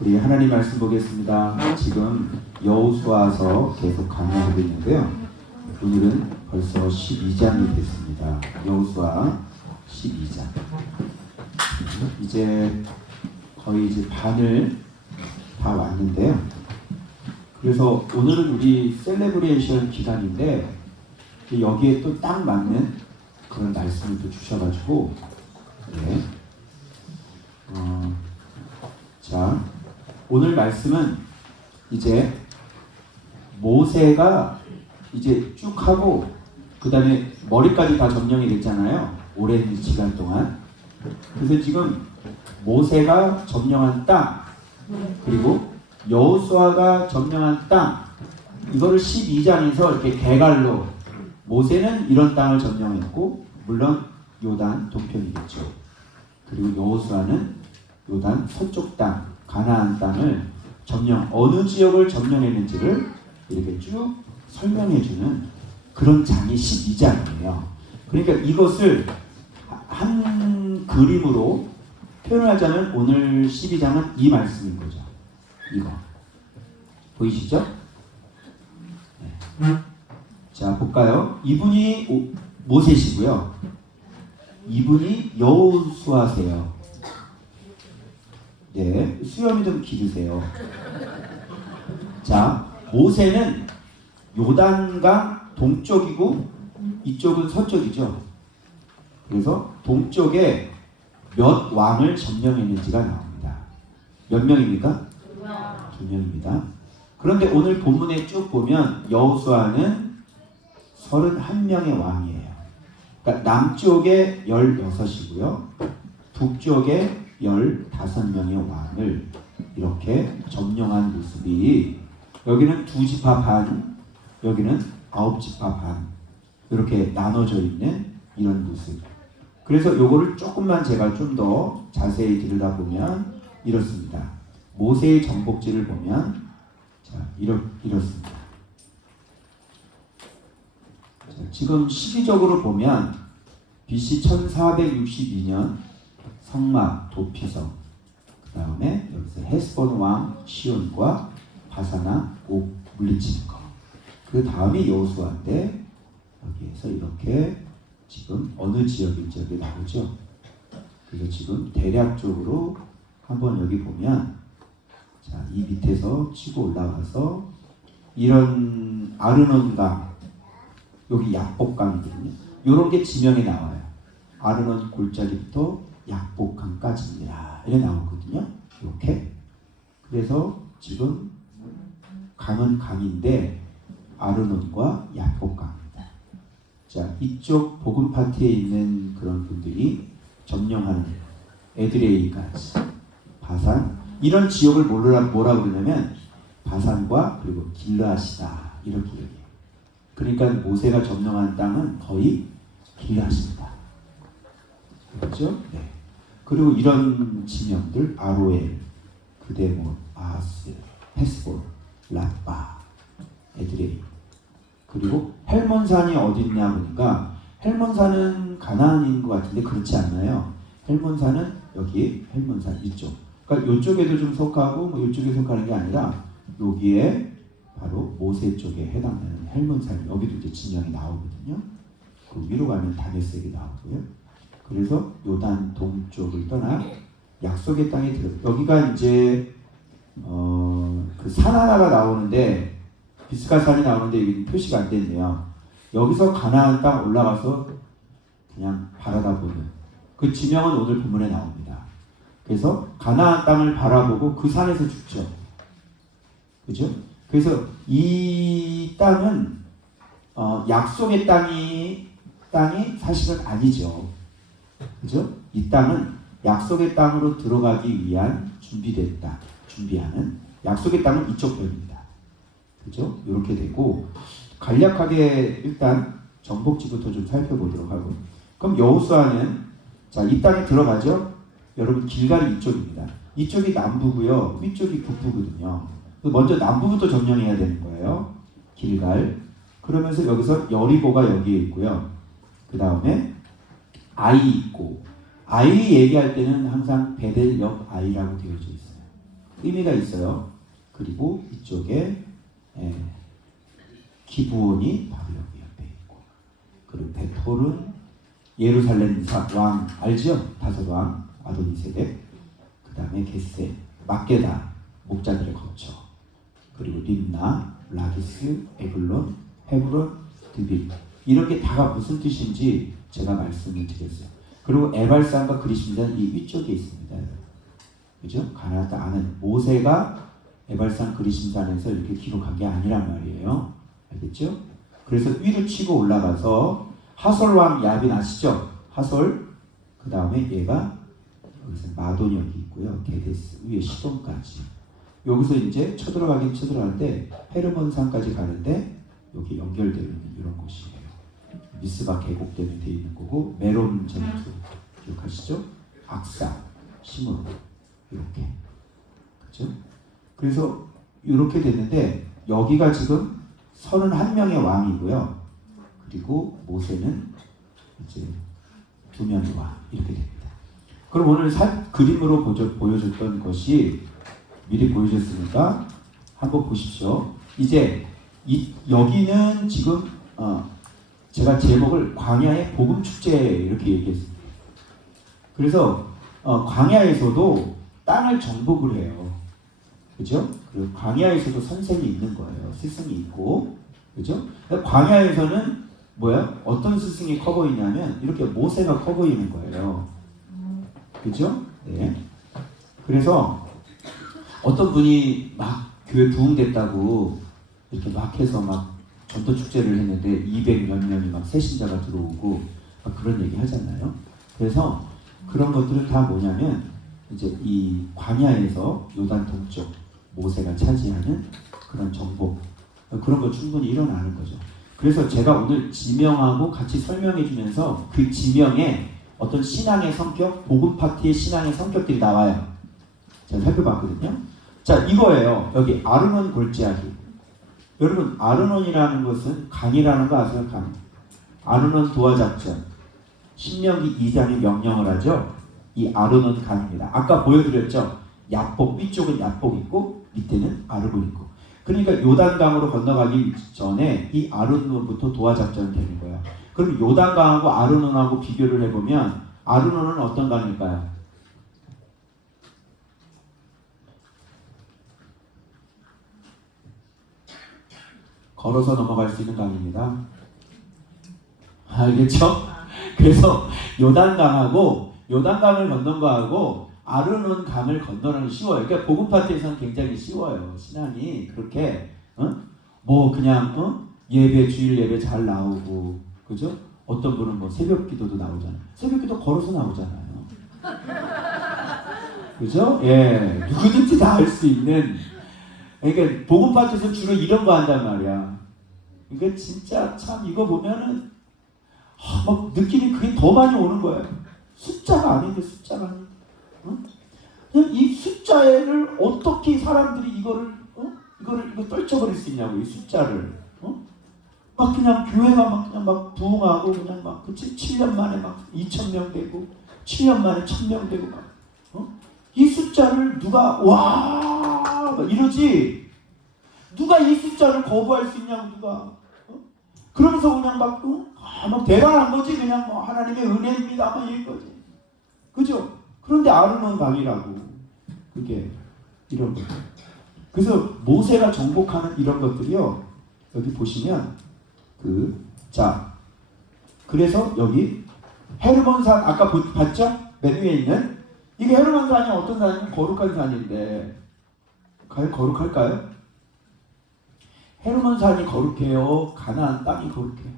우리 하나님 말씀 보겠습니다. 지금 여호수아서 계속 강의하고 있는데요. 오늘은 벌써 12장이 됐습니다. 여호수아 12장. 이제 거의 이제 반을 다 왔는데요. 그래서 오늘은 우리 셀레브레이션 기간인데 여기에 또 딱 맞는 그런 말씀을 또 주셔가지고 네. 자, 오늘 말씀은 이제 모세가 이제 쭉 하고 그 다음에 머리까지 다 점령이 됐잖아요. 오랜 시간 동안. 그래서 지금 모세가 점령한 땅 그리고 여호수아가 점령한 땅 이거를 12장에서 이렇게 개갈로 모세는 이런 땅을 점령했고 물론 요단 동편이겠죠. 그리고 여호수아는 요단 서쪽 땅 가나안 땅을 어느 지역을 점령했는지를 이렇게 쭉 설명해주는 그런 장이 12장이에요. 그러니까 이것을 한 그림으로 표현하자면 오늘 12장은 이 말씀인 거죠. 이거 보이시죠? 네. 자, 볼까요? 이분이 모세시고요. 이분이 여호수아세요. 네, 수염이 좀 기르세요. 자, 모세는 요단강 동쪽이고 이쪽은 서쪽이죠. 그래서 동쪽에 몇 왕을 점령했는지가 나옵니다. 몇 명입니까? 2명입니다. 그런데 오늘 본문에 쭉 보면 여호수아는 31명의 왕이에요. 그러니까 남쪽에 16이고요. 북쪽에 15명의 왕을 이렇게 점령한 모습이 여기는 2지파 반, 여기는 9지파 반 이렇게 나눠져 있는 이런 모습. 그래서 요거를 조금만 제가 좀 더 자세히 들여다보면 이렇습니다. 모세의 정복지를 보면 자, 이렇습니다. 자, 지금 시기적으로 보면 BC 1462년 성막 도피성, 그 다음에 여기서 헤스본 왕 시온과 바사나 옥 물리치는 거. 그 다음이 여호수아인데 여기에서 이렇게 지금 어느 지역일지 여기 나오죠. 그래서 지금 대략적으로 한번 여기 보면 자, 이 밑에서 치고 올라가서 이런 아르논강 여기 약복강이거든요. 이런 게 지명이 나와요. 아르논 골짜기부터 약복강까지입니다. 이렇게 나오거든요. 이렇게. 그래서 지금 강은 강인데 아르논과 약복강입니다. 자, 이쪽 복음 파티에 있는 그런 분들이 점령하는 에드레이까지 바산 이런 지역을 뭐라 그러냐면 바산과 그리고 길르앗이다 이렇게 얘기해요. 그러니까 모세가 점령한 땅은 거의 길르앗입니다. 그렇죠? 네. 그리고 이런 지명들 아로엘, 그데몬, 아하스, 헤스본, 라빠, 에드레이. 그리고 헬몬산이 어디 있냐 보니까 헬몬산은 가나안인 것 같은데 그렇지 않나요? 헬몬산은 여기 헬몬산 이쪽. 그러니까 이쪽에도 좀 속하고 뭐 이쪽에 속하는 게 아니라 여기에 바로 모세 쪽에 해당되는 헬몬산 여기도 이제 진영이 나오거든요. 그 위로 가면 다메섹이 나오고요. 그래서 요단 동쪽을 떠나 약속의 땅에 들어. 여기가 이제 그 산 하나가 나오는데 비스가산이 나오는데 여기 표시가 안 됐네요. 여기서 가나안 땅 올라가서 그냥 바라다 보는 그 지명은 오늘 본문에 나옵니다. 그래서 가나안 땅을 바라보고 그 산에서 죽죠. 그죠? 그래서 이 땅은 약속의 땅이 사실은 아니죠. 그죠? 이 땅은 약속의 땅으로 들어가기 위한 준비하는 약속의 땅은 이쪽 편입니다. 그죠? 이렇게 되고 간략하게 일단 정복지부터 좀 살펴보도록 하고 그럼 여호수아는 자, 이 땅에 들어가죠? 여러분 길갈이 이쪽입니다. 이쪽이 남부고요. 위쪽이 북부거든요. 먼저 남부부터 점령해야 되는 거예요. 길갈. 그러면서 여기서 여리고가 여기에 있고요. 그 다음에 아이 있고 아이 얘기할 때는 항상 베델 옆 아이라고 되어져 있어요. 의미가 있어요. 그리고 이쪽에 기브온이 바로 여기 옆에 있고, 그리고 베톨은 예루살렘 왕 알죠? 다섯 왕 아도니세덱, 그 다음에 게셈, 막게다 목자들의 거처, 그리고 림나, 라기스, 에글론, 헤브론, 드빌, 이런 게 다가 무슨 뜻인지 제가 말씀을 드렸어요. 그리고 에발산과 그리심산 이 위쪽에 있습니다. 그죠? 가나안 땅 안에 모세가 에발산 그리심산에서 이렇게 기록한 게 아니란 말이에요. 알겠죠? 그래서 위로 치고 올라가서 하솔 왕 야빈 아시죠? 하솔, 그 다음에 얘가 여기서 마도역이 있고요. 게데스 위에 시돈까지. 여기서 이제 쳐들어가긴 쳐들어가는데 헤르몬산까지 가는데 여기 연결되어 있는 이런 곳이에요. 미스바 계곡 때문에 되어 있는 거고, 메론 전투 기억하시죠? 악사, 시므론 이렇게, 그렇죠? 그래서 이렇게 됐는데 여기가 지금 31명의 왕이고요. 그리고 모세는 이제 2명의 왕 이렇게 됩니다. 그럼 오늘 그림으로 보여줬던 것이 미리 보여줬으니까 한번 보십시오. 이제 여기는 지금 제가 제목을 광야의 복음 축제 이렇게 얘기했습니다. 그래서 광야에서도 땅을 정복을 해요. 그죠? 그리고 광야에서도 선생이 있는 거예요. 스승이 있고, 그죠? 광야에서는 뭐야? 어떤 스승이 커 보이냐면 이렇게 모세가 커 보이는 거예요. 그죠? 네. 그래서 어떤 분이 막 교회 부흥됐다고 이렇게 막 해서 막 전도 축제를 했는데 200몇 명이 막 새신자가 들어오고 막 그런 얘기 하잖아요. 그래서 그런 것들은 다 뭐냐면 이제 이 광야에서 요단 동쪽 모세가 차지하는 그런 정복, 그런 거 충분히 일어나는 거죠. 그래서 제가 오늘 지명하고 같이 설명해 주면서 그 지명에 어떤 신앙의 성격, 복음 파티의 신앙의 성격들이 나와요. 제가 살펴봤거든요. 자, 이거예요. 여기 아르논 골짜기. 여러분, 아르논이라는 것은 강이라는 거 아세요? 강. 아르논 도하 작전. 신명기 2장에 명령을 하죠. 이 아르논 강입니다. 아까 보여드렸죠. 야복, 위쪽은 야복 있고 밑에는 아르논 있고. 그러니까 요단강으로 건너가기 전에 이 아르논부터 도하 작전이 되는 거예요. 그럼 요단강하고 아르논하고 비교를 해보면 아르논은 어떤 강일까요? 걸어서 넘어갈 수 있는 강입니다. 알겠죠? 그래서 요단강을 건넌 거하고 아르논 강을 건너는 게 쉬워요. 그러니까 복음 파트에서는 굉장히 쉬워요. 신앙이 그렇게 뭐 그냥 예배, 주일 예배 잘 나오고, 그죠? 어떤 분은 뭐 새벽 기도도 나오잖아요. 새벽 기도 걸어서 나오잖아요. 그죠? 예, 누구든지 다 할 수 있는. 그러니까 복음 파트에서 주로 이런 거 한단 말이야. 그러니까 진짜 참 이거 보면은 막 느낌이 그게 더 많이 오는 거예요. 숫자가 아닌데 숫자가 아닌데. 그냥 이 숫자를 어떻게 사람들이 이거 떨쳐버릴 수 있냐고, 이 숫자를. 막 그냥 교회가 막 그냥 막 부흥하고 그냥 막 그치 7년 만에 막 2,000명 되고 7년 만에 1,000명 되고 막 이 숫자를 누가 막 이러지, 누가 이 숫자를 거부할 수 있냐고, 누가. 그러면서 그냥 막 대단한 거지, 그냥 뭐 하나님의 은혜입니다 막 이런 거지, 그죠? 그런데 아르논 강이라고, 그게 이런 거. 그래서 모세가 정복하는 이런 것들이요, 여기 보시면 자, 그래서 여기 헤르몬산 아까 봤죠? 맨 위에 있는 이게 헤르몬산이 어떤 산이냐면 거룩한 산인데 과연 거룩할까요? 헤르몬산이 거룩해요? 가나안 땅이 거룩해요?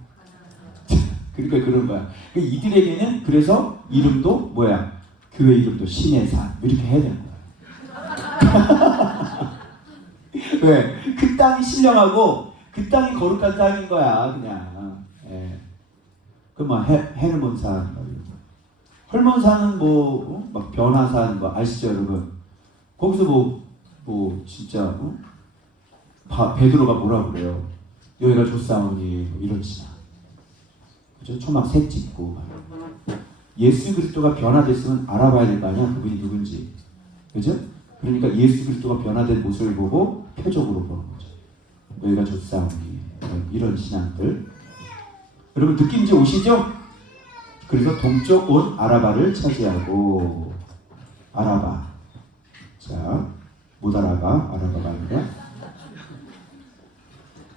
그러니까 그런 거야. 이들에게는 그래서 이름도 뭐야? 교회 이름도 신의 산 이렇게 해야 되는 거야. 왜? 그 땅이 신령하고 그 땅이 거룩한 땅인 거야, 그냥. 예. 뭐 헤르몬산, 헐몬산은 막 변화산 아시죠, 여러분? 거기서 진짜 베드로가 뭐라 그래요? 여기가 좋사오니 이러지나. 그죠? 초막 새 찍고. 예수 그리스도가 변화됐으면 알아봐야 될 거 아니야, 그분이 누군지. 그죠? 그러니까 예수 그리스도가 변화된 모습을 보고 표적으로 보는 거죠. 여기가 좋사오니 이런 신앙들. 여러분 느낌 이제 오시죠? 그래서 동쪽 온 아라바를 차지하고 아라바. 자, 못 아라바가 아니라.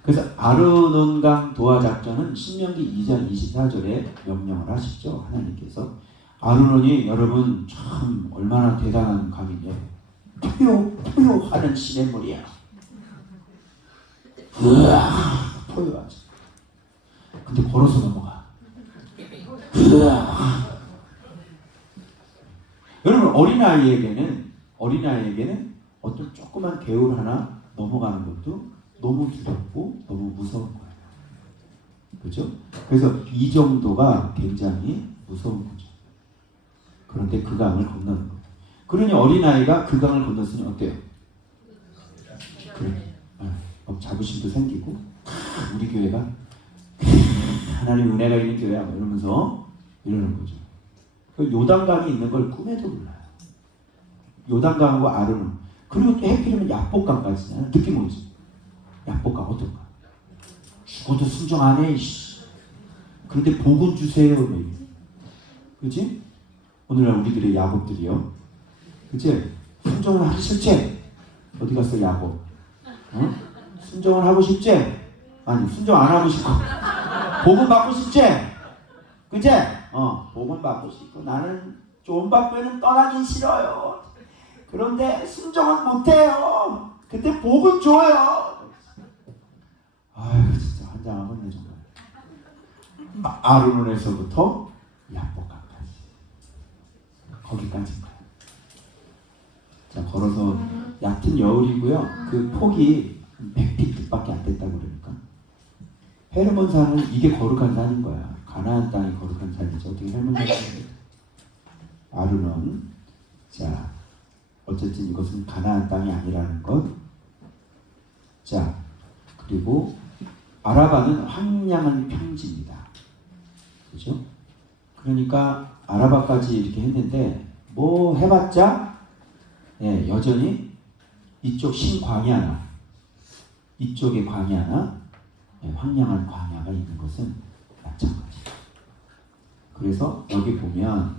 그래서 아르논강 도하 작전은 신명기 2장 24절에 명령을 하시죠. 하나님께서. 아르논이 여러분 참 얼마나 대단한 강이냐. 포효하는 시냇물이야. 으아, 포효하지. 근데 걸어서 넘어가. 으아. 여러분 어린아이에게는 어떤 조그만 개울 하나 넘어가는 것도 너무 두렵고 너무 무서운 거예요. 그렇죠? 그래서 이 정도가 굉장히 무서운 거죠. 그런데 그 강을 건너는 거예요. 그러니 어린아이가 그 강을 건넜으니 어때요? 그래. 자부심도 생기고 우리 교회가 하나님 은혜가 있는 교회야 이러면서 이러는 거죠. 요단강이 있는 걸 꿈에도 몰라요. 요단강하고 아르논. 그리고 또 해필이면 야복강까지잖아요. 느낌 오지? 야복강 어떤가? 죽어도 순종 안 해. 그런데 복은 주세요. 그치? 오늘날 우리들의 야곱들이요. 그치? 순종을 하기 싫지? 어디 갔어 야곱? 어? 순종을 하고 싶지? 아니 순종 안 하고 싶고 복은 받고 싶지? 그치? 복은 받고 싶고 나는 좋은 밥배는 떠나기 싫어요. 그런데 순종은 못해요. 근데 복은 줘요. 아유 진짜 환장하겠네 정말. 아르논에서부터 야복강까지 거기까지인 거예요. 자 걸어서 얕은 여울이고요. 그 폭이 100피트밖에 안 됐다고 그러니까. 헤르몬 산은 이게 거룩한 산인 거야. 가나안 땅이 거룩한 산이죠. 어떻게 헤르몬 산이 아르논. 자 어쨌든 이것은 가나안 땅이 아니라는 것. 자 그리고 아라바는 황량한 평지입니다. 그죠? 그러니까 아라바까지 이렇게 했는데 뭐 해봤자 예, 여전히 이쪽 신광야나 이쪽의 광야나 예, 황량한 광야가 있는 것은 마찬가지예요. 그래서 여기 보면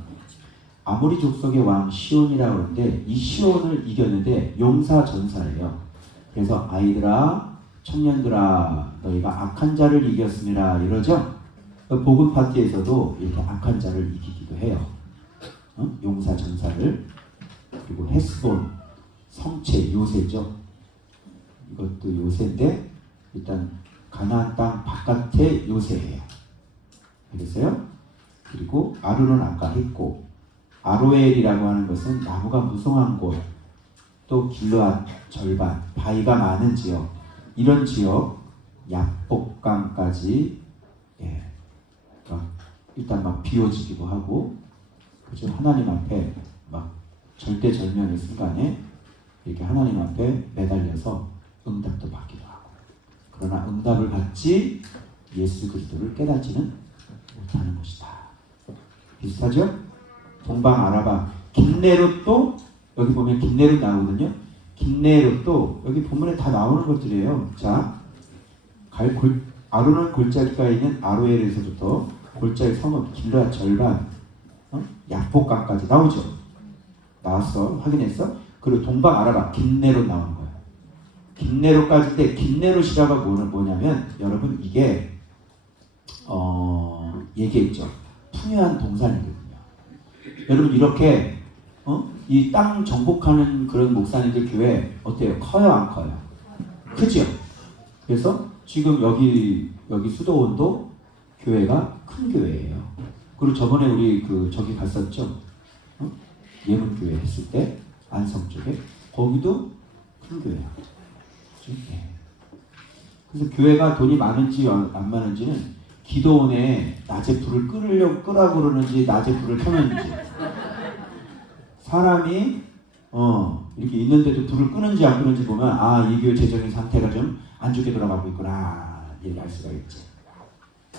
아모리 족속의 왕 시온이라고 하는데 이 시온을 이겼는데 용사전사예요. 그래서 아이들아 청년들아 너희가 악한 자를 이겼습니다 이러죠. 복음 파티에서도 이렇게 악한 자를 이기기도 해요. 용사전사를. 그리고 헤스본 성체 요새죠. 이것도 요새인데 일단 가나안 땅 바깥의 요새예요. 알겠어요? 그리고 아르논 아까 했고 아로엘이라고 하는 것은 나무가 무성한 곳, 또 길르앗 절반, 바위가 많은 지역, 이런 지역 야복강까지 예, 일단 막 비워지기도 하고, 그죠? 하나님 앞에 막 절대절명의 순간에 이렇게 하나님 앞에 매달려서 응답도 받기도 하고, 그러나 응답을 받지 예수 그리스도를 깨닫지는 못하는 것이다. 비슷하죠? 동방 아라바 긴네롯도 여기 보면 긴네롯 나오거든요. 긴네롯도 여기 본문에 다 나오는 것들이에요. 자, 아르논 골짜기가 있는 아로엘에서부터 골짜기 성읍 길르앗 절반, 야복강까지 나오죠. 나왔어? 확인했어? 그리고 동방 아라바 긴네롯 나오는 거예요. 긴네롯까지인데 긴네롯이라가 뭐냐면 여러분 이게 얘기했죠. 풍요한 동산이거든요. 여러분 이렇게 이 땅 정복하는 그런 목사님들 교회 어때요? 커요 안 커요? 크죠? 그래서 지금 여기 수도원도 교회가 큰 교회예요. 그리고 저번에 우리 저기 갔었죠? 예문교회 했을 때 안성 쪽에 거기도 큰 교회야. 네. 그래서 교회가 돈이 많은지 안 많은지는 기도원에 낮에 불을 끄라고 그러는지 낮에 불을 켜는지, 사람이 이렇게 있는데도 불을 끄는지 안 끄는지 보면 이 교회 재정의 상태가 좀 안 좋게 돌아가고 있구나 얘기할 수가 있지.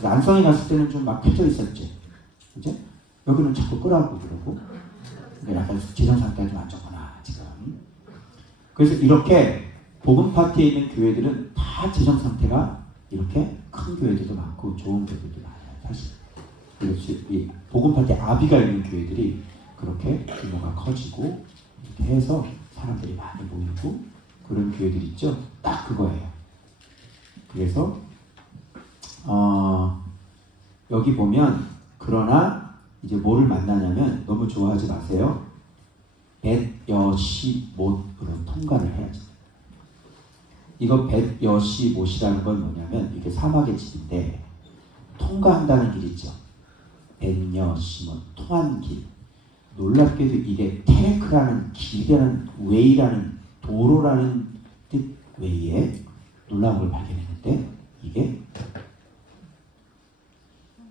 안성에 갔을 때는 좀 막 켜져 있었지, 그죠? 여기는 자꾸 끄라고 그러고 약간 재정 상태가 좀 안 좋구나 지금 그래서 이렇게 복음 파티에 있는 교회들은 다 재정 상태가 이렇게 큰 교회들도 많고 좋은 교회들도 많아요. 사실 이 복음 파티 아비가 있는 교회들이 그렇게 규모가 커지고 이렇게 해서 사람들이 많이 모이고 그런 교회들 있죠. 딱 그거예요. 그래서 여기 보면 그러나 이제 뭐를 만나냐면 너무 좋아하지 마세요. 벳여시못으로 통과를 해야죠. 이거 벳여시못이라는 건 뭐냐면 이게 사막의 집인데 통과한다는 길 있죠. 벳여시못 통한 길. 놀랍게도 이게 테레크라는 길이라는 웨이라는 도로라는 뜻 외에 놀라운 걸 발견했는데 이게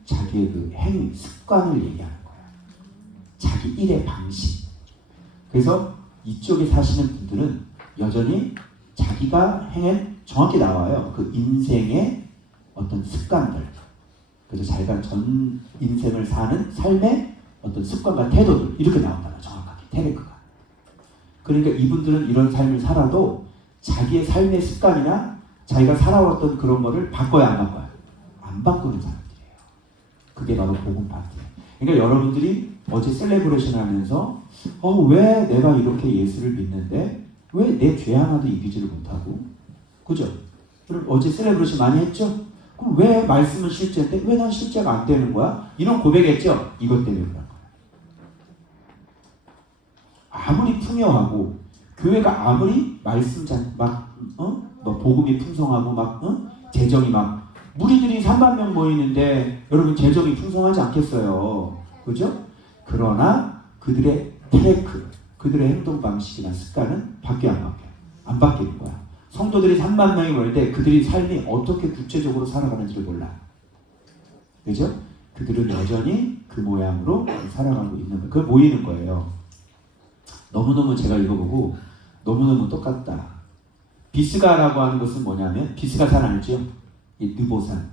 자기의 그 행위, 습관을 얘기하는 거야. 자기 일의 방식. 그래서 이쪽에 사시는 분들은 여전히 자기가 행한 정확히 나와요. 그 인생의 어떤 습관들. 그래서 자기가 전 인생을 사는 삶의 어떤 습관과 태도들 이렇게 나온다. 정확하게 테레크가. 그러니까 이분들은 이런 삶을 살아도 자기의 삶의 습관이나 자기가 살아왔던 그런 거를 바꿔야 안 바꿔요? 안 바꾸는 사람들이에요. 그게 바로 복음 파티예요. 그러니까 여러분들이 어제 셀레브레이션 하면서 왜 내가 이렇게 예수를 믿는데 왜 내 죄 하나도 이기지를 못하고 그죠? 그럼 어제 셀레브레이션 많이 했죠? 그럼 왜 말씀은 실제인데 왜 난 실제가 안 되는 거야? 이런 고백했죠? 이것 때문에 그런 거야. 아무리 풍요하고 교회가 아무리 말씀 복음이 풍성하고 재정이 무리들이 3만 명 모이는데 여러분 재정이 풍성하지 않겠어요. 그죠? 그러나 그들의 테레크, 그들의 행동 방식이나 습관은 바뀌어 안 바뀌어요? 안 바뀌는 거야. 성도들이 3만 명이 모일 때 그들이 삶이 어떻게 구체적으로 살아가는지를 몰라. 그죠? 그들은 여전히 그 모양으로 살아가고 있는 거예요. 그게 모이는 거예요. 너무너무 제가 읽어보고 너무너무 똑같다. 비스가라고 하는 것은 뭐냐면 비스가산 알죠? 이 느보산,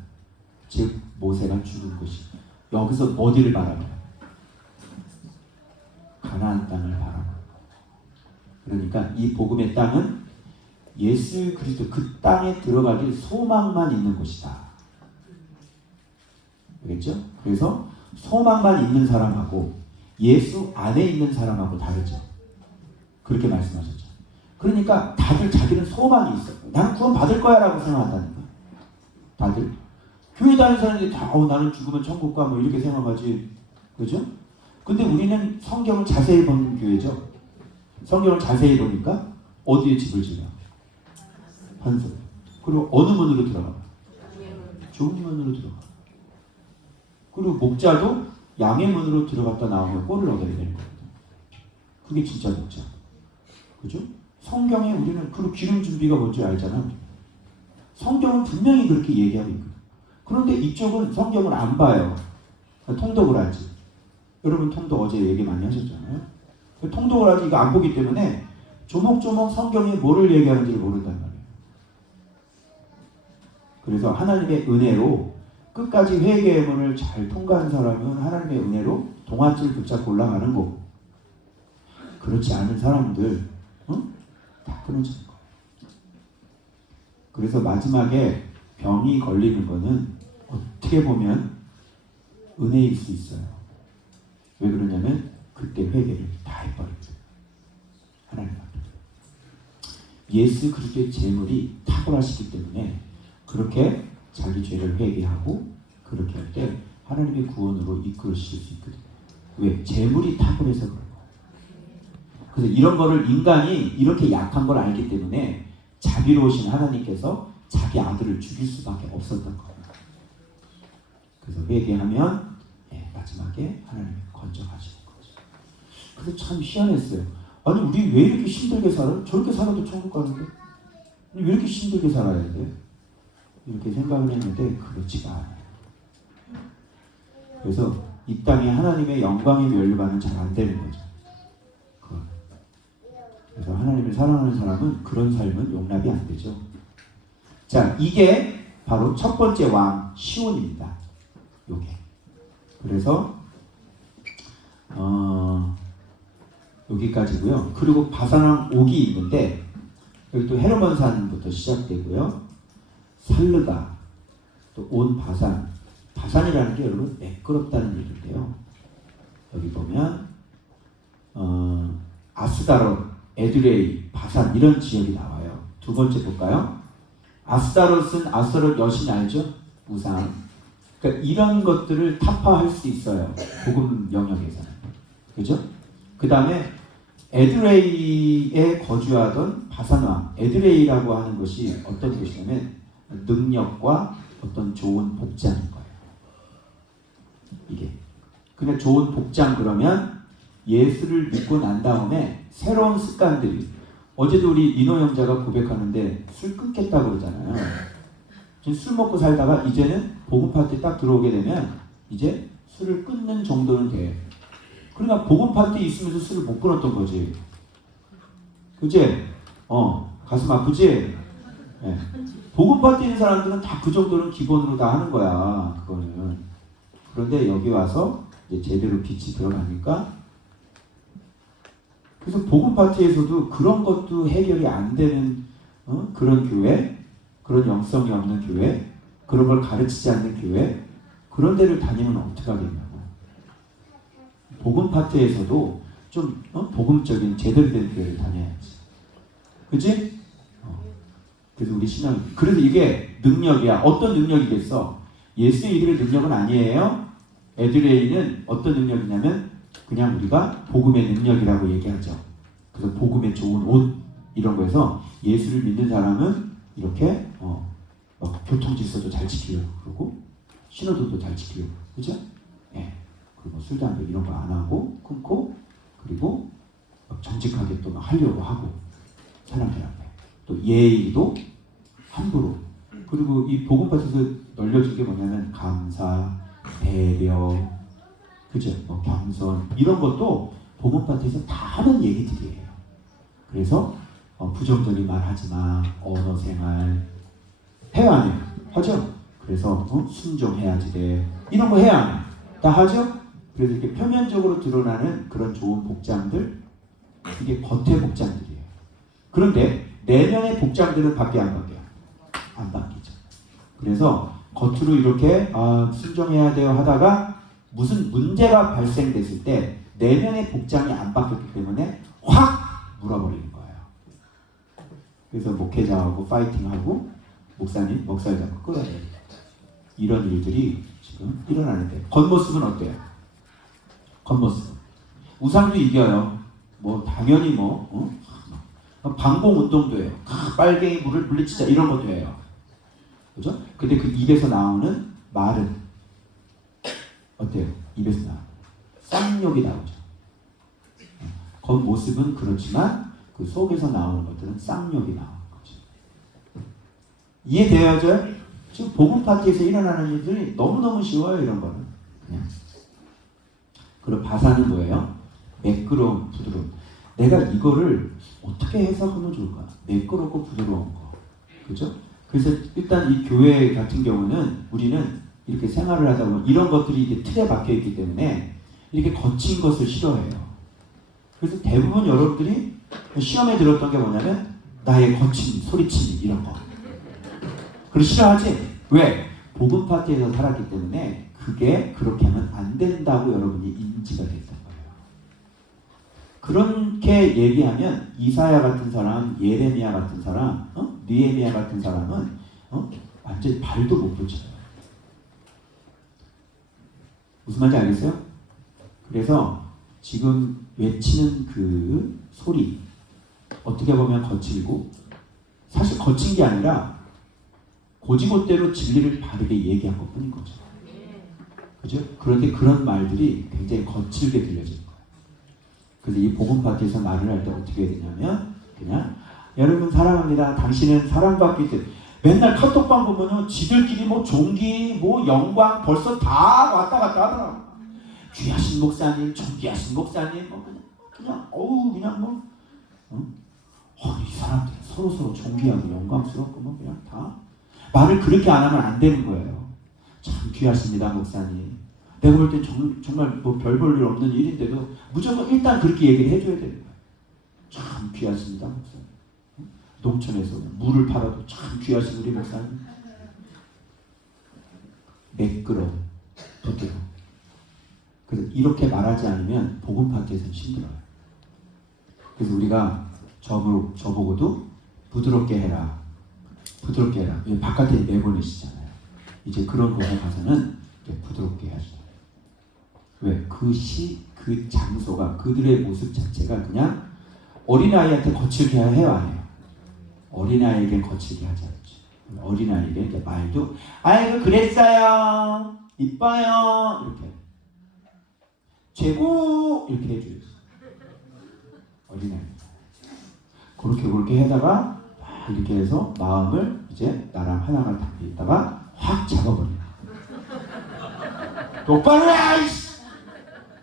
즉 모세가 죽은 곳이. 여기서 어디를 바라봐요? 가나안 땅을 바라봐요. 그러니까 이 복음의 땅은 예수 그리스도 그 땅에 들어가길 소망만 있는 곳이다. 알겠죠? 그래서 소망만 있는 사람하고 예수 안에 있는 사람하고 다르죠. 그렇게 말씀하셨죠. 그러니까 다들 자기는 소망이 있어요. 나는 구원 받을 거야 라고 생각한다는 거예요. 다들 교회 다니는 사람들이 다 나는 죽으면 천국 가 이렇게 생각하지. 그죠? 근데 우리는 성경을 자세히 보는 교회죠. 성경을 자세히 보니까 어디에 집을 지냐? 한섬. 그리고 어느 문으로 들어가? 좋은 문으로 들어가. 그리고 목자도 양의 문으로 들어갔다 나오면 꼴을 얻어야 되는 거거든요. 그게 진짜 목자. 그죠? 성경에 우리는 그 기름 준비가 뭔지 알잖아. 성경은 분명히 그렇게 얘기하고 있거든. 그런데 이쪽은 성경을 안 봐요. 통독을 하지. 여러분 통독 어제 얘기 많이 하셨잖아요. 통독을 하지 이거 안 보기 때문에 조목조목 성경이 뭐를 얘기하는지를 모른단 말이에요. 그래서 하나님의 은혜로 끝까지 회개의 문을 잘 통과한 사람은 하나님의 은혜로 동아줄 붙잡고 올라가는 거고 그렇지 않은 사람들 다 끊어지는 거예요. 그래서 마지막에 병이 걸리는 거는 어떻게 보면 은혜일 수 있어요. 왜 그러냐면 그때 회개를 다 해버립니다. 하나님 앞에. 예수 그리스도의 재물이 탁월하시기 때문에 그렇게 자기 죄를 회개하고 그렇게 할 때 하나님의 구원으로 이끌으실 수 있거든요. 왜? 재물이 탁월해서 그런 거예요. 그래서 이런 거를 인간이 이렇게 약한 걸 알기 때문에 자비로우신 하나님께서 자기 아들을 죽일 수밖에 없었던 거예요. 그래서 회개하면 마지막에 하나님이 건져가시는 거죠. 그래서 참 희한했어요. 아니 우리 왜 이렇게 힘들게 살아? 저렇게 살아도 천국 가는데 왜 이렇게 힘들게 살아야 돼? 이렇게 생각을 했는데 그렇지가 않아요. 그래서 이 땅에 하나님의 영광의 면류관은 잘 안 되는 거죠. 그래서 하나님을 사랑하는 사람은 그런 삶은 용납이 안 되죠. 자, 이게 바로 첫 번째 왕 시온입니다. 요게. 그래서 여기까지고요. 그리고 바산왕 옥이 있는데 여기 또 헤르몬산부터 시작되고요. 살르가, 또 온 바산. 바산이라는 게 여러분 매끄럽다는 얘기인데요. 여기 보면 아스다롯, 에드레이, 바산 이런 지역이 나와요. 두 번째 볼까요? 아스다롯은 아스다롯 여신 알죠? 우상. 그러니까 이런 것들을 타파할 수 있어요. 복음 영역에서는. 그죠? 그 다음에 에드레이에 거주하던 바산왕. 에드레이라고 하는 것이 어떤 것이냐면 능력과 어떤 좋은 복장인 거예요. 이게. 근데 좋은 복장 그러면 예수를 믿고 난 다음에 새로운 습관들이, 어제도 우리 민호 형제가 고백하는데 술 끊겠다고 그러잖아요. 지금 술 먹고 살다가 이제는 복음 파티 딱 들어오게 되면 이제 술을 끊는 정도는 돼. 그러니까 복음 파티 있으면서 술을 못 끊었던 거지. 그치? 가슴 아프지? 네. 복음 파티 있는 사람들은 다 그 정도는 기본으로 다 하는 거야. 그거는. 그런데 여기 와서 이제 제대로 빛이 들어가니까, 그래서 복음 파티에서도 그런 것도 해결이 안 되는 그런 교회, 그런 영성이 없는 교회, 그런 걸 가르치지 않는 교회, 그런 데를 다니면 어떡하겠냐고. 복음 파티에서도 좀 복음적인 제대로 된 교회를 다녀야지. 그치? 그래서 우리 신앙, 그래서 이게 능력이야. 어떤 능력이겠어? 예수의 이름의 능력은 아니에요. 에드레이는 어떤 능력이냐면 그냥 우리가 복음의 능력이라고 얘기하죠. 그래서 복음의 좋은 옷 이런 거에서 예수를 믿는 사람은 이렇게 교통 질서도 잘 지키려고 그러고 신호등도 잘 지키려고, 그죠? 예. 그리고 술 담배 이런 거 안 하고 끊고, 그리고 정직하게 또 막 하려고 하고 사람들 앞에 또 예의도 함부로. 그리고 이 복음 파트에서 널려진 게 뭐냐면 감사, 배려, 그죠? 겸손 이런 것도 복음 파트에서 다 하는 얘기들이에요. 그래서 부정적인 말 하지 마, 언어 생활 해야 안 해요? 하죠? 그래서 순종해야지 돼. 이런 거 해야 안 해? 다 하죠? 그래서 이렇게 표면적으로 드러나는 그런 좋은 복장들, 이게 겉의 복장들이에요. 그런데 내면의 복장들은 바뀌어 안 바뀌어요? 안 바뀌죠. 그래서 겉으로 이렇게 순종해야 돼요 하다가 무슨 문제가 발생됐을 때 내면의 복장이 안 바뀌었기 때문에 확 물어버리는 거예요. 그래서 목회자하고 파이팅하고 목사님 먹살 잡고 끌어야 돼요. 이런 일들이 지금 일어나는데, 겉모습은 어때요? 겉모습 우상도 이겨요. 뭐 당연히 방공 운동도 해요. 빨갱이 물을 물리치자 이런 것도 해요. 그죠? 근데 그 입에서 나오는 말은 어때요? 입에서 쌍욕이 나오죠. 겉모습은 그렇지만 그 속에서 나오는 것들은 쌍욕이 나오는 거죠. 이해되어져요? 지금 복음 파티에서 일어나는 일들이 너무너무 쉬워요. 이런 거는 그냥. 그리고 바산은 뭐예요? 매끄러움, 부드러움. 내가 이거를 어떻게 해석하면 좋을까? 매끄럽고 부드러운 거. 그죠? 그래서 일단 이 교회 같은 경우는 우리는 이렇게 생활을 하다 보면 이런 것들이 이게 틀에 박혀 있기 때문에 이렇게 거친 것을 싫어해요. 그래서 대부분 여러분들이 시험에 들었던 게 뭐냐면 나의 거친 소리치기 이런 거. 그걸 싫어하지? 왜? 복음 파티에서 살았기 때문에 그게 그렇게 하면 안 된다고 여러분이 인지가 됐던 거예요. 그렇게 얘기하면 이사야 같은 사람, 예레미야 같은 사람, 느헤미야 같은 사람은 완전히 발도 못 붙여요. 무슨 말인지 알겠어요? 그래서 지금 외치는 그 소리 어떻게 보면 거칠고, 사실 거친 게 아니라 고지고대로 진리를 바르게 얘기한 것 뿐인 거죠. 그죠? 그런데 그런 말들이 굉장히 거칠게 들려지는 거예요. 그래서 이 복음 파티에서 말을 할 때 어떻게 해야 되냐면 그냥 여러분 사랑합니다. 당신은 사랑받기 때문에 맨날 카톡방 보면은 지들끼리 종기 영광 벌써 다 왔다 갔다 하더라고. 귀하신 목사님, 존귀하신 목사님 그냥 이 사람들 서로 존귀하고 영광스럽고 그냥 다 말을 그렇게 안 하면 안 되는 거예요. 참 귀하십니다 목사님. 내가 볼 땐 정말 별 볼 일 없는 일인데도 무조건 일단 그렇게 얘기를 해줘야 되는 거예요. 참 귀하십니다 목사님. 농촌에서 물을 팔아도 참 귀하신 우리 목사님. 매끄러, 부드러워. 그래서 이렇게 말하지 않으면 복음 파트에서는 힘들어요. 그래서 우리가 저보고도 부드럽게 해라. 부드럽게 해라. 바깥에 내보내시잖아요. 이제 그런 곳에 가서는 부드럽게 해야죠. 왜? 그 장소가, 그들의 모습 자체가 그냥 어린아이한테 거칠게 해야 해요. 어린아이에게 거칠게 하지 않죠. 어린아이에게 말도, 아이고, 그랬어요. 이뻐요. 이렇게. 최고! 이렇게 해줘야지. 어린아이. 그렇게 하다가, 이렇게 해서 마음을 이제 나랑 하나가 담겨 있다가 확 잡아버려요. 똑바로 해!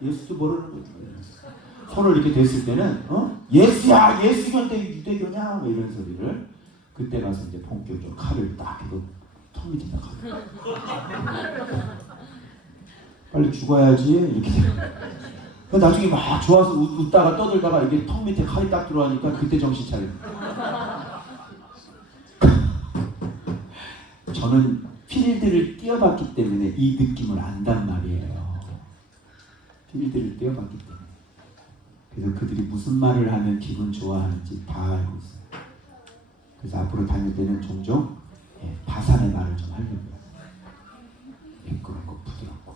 예수도 모르는 거죠. 손을 이렇게 댔을 때는 예수야! 예수견데 유대교냐? 뭐 이런 소리를 그때 가서 이제 본격적으로 칼을 딱 해도 턱 밑에다 가. 빨리 죽어야지 이렇게 돼요. 나중에 막 좋아서 웃다가 떠들다가 이게 턱 밑에 칼이 딱 들어가니까 그때 정신 차려. 저는 필드를 뛰어봤기 때문에 이 느낌을 안단 말이에요. 필드를 뛰어봤기 때문에. 그래서 그들이 무슨 말을 하면 기분 좋아하는지 다 알고 있어요. 그래서 앞으로 다닐 때는 종종 바산의 말을 좀 하려고요. 매끄럽고 부드럽고.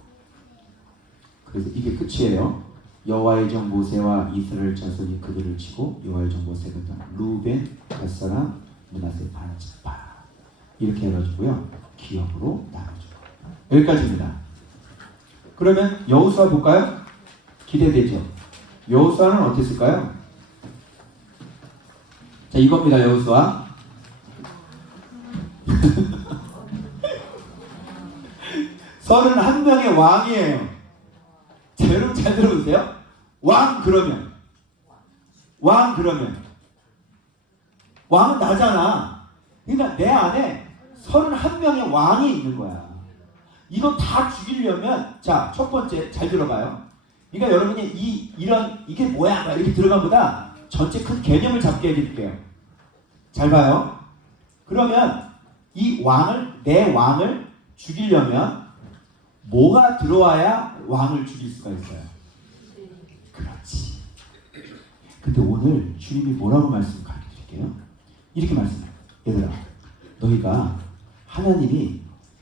그래서 이게 끝이에요. 여호와의 종 모세와 이스라엘 자손이 그들을 치고 여호와의 종 모세가 루벤, 갓사람, 므낫세 반지파 이렇게 해가지고요 기업으로 나눠줘요. 여기까지입니다. 그러면 여호수아 볼까요? 기대되죠? 여호수아는 어땠을까요? 자, 이겁니다. 여호수아 31명의 왕이에요. 자, 여러분 잘 들어보세요. 왕 그러면 왕은 나잖아. 그러니까 내 안에 31명의 왕이 있는 거야. 이거 다 죽이려면, 자, 첫 번째 잘 들어봐요. 그러니까 여러분이 이게 뭐야 이렇게 들어가보다 전체 큰 개념을 잡게 해드릴게요. 잘 봐요. 그러면 내 왕을 죽이려면 뭐가 들어와야 왕을 죽일 수가 있어요? 그렇지. 근데 오늘 주님이 뭐라고 말씀을 가르쳐드릴게요. 이렇게 말씀해요. 얘들아, 너희가 하나님이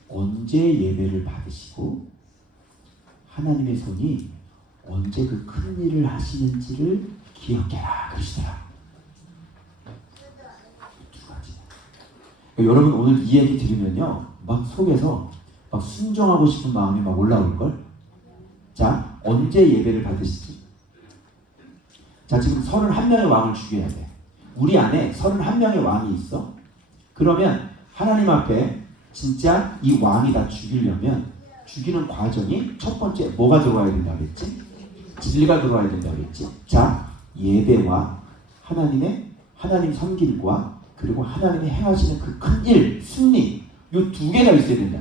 언제 예배를 받으시고 하나님의 손이 언제 그 큰 일을 하시는지를 기억해라 그러시더라. 두 가지. 여러분 오늘 이 얘기 들으면요 막 속에서 막 순종하고 싶은 마음이 막 올라올걸. 자, 언제 예배를 받으시지? 자, 지금 31명의 왕을 죽여야 돼. 우리 안에 31명의 왕이 있어. 그러면 하나님 앞에 진짜 이 왕이 다 죽이려면 죽이는 과정이 첫 번째 뭐가 들어와야 된다고 그랬지? 진리가 들어와야 된다고 그랬지? 자, 예배와 하나님 섬길과 그리고 하나님이 행하시는 그 큰 일, 승리, 이 두 개가 있어야 된다.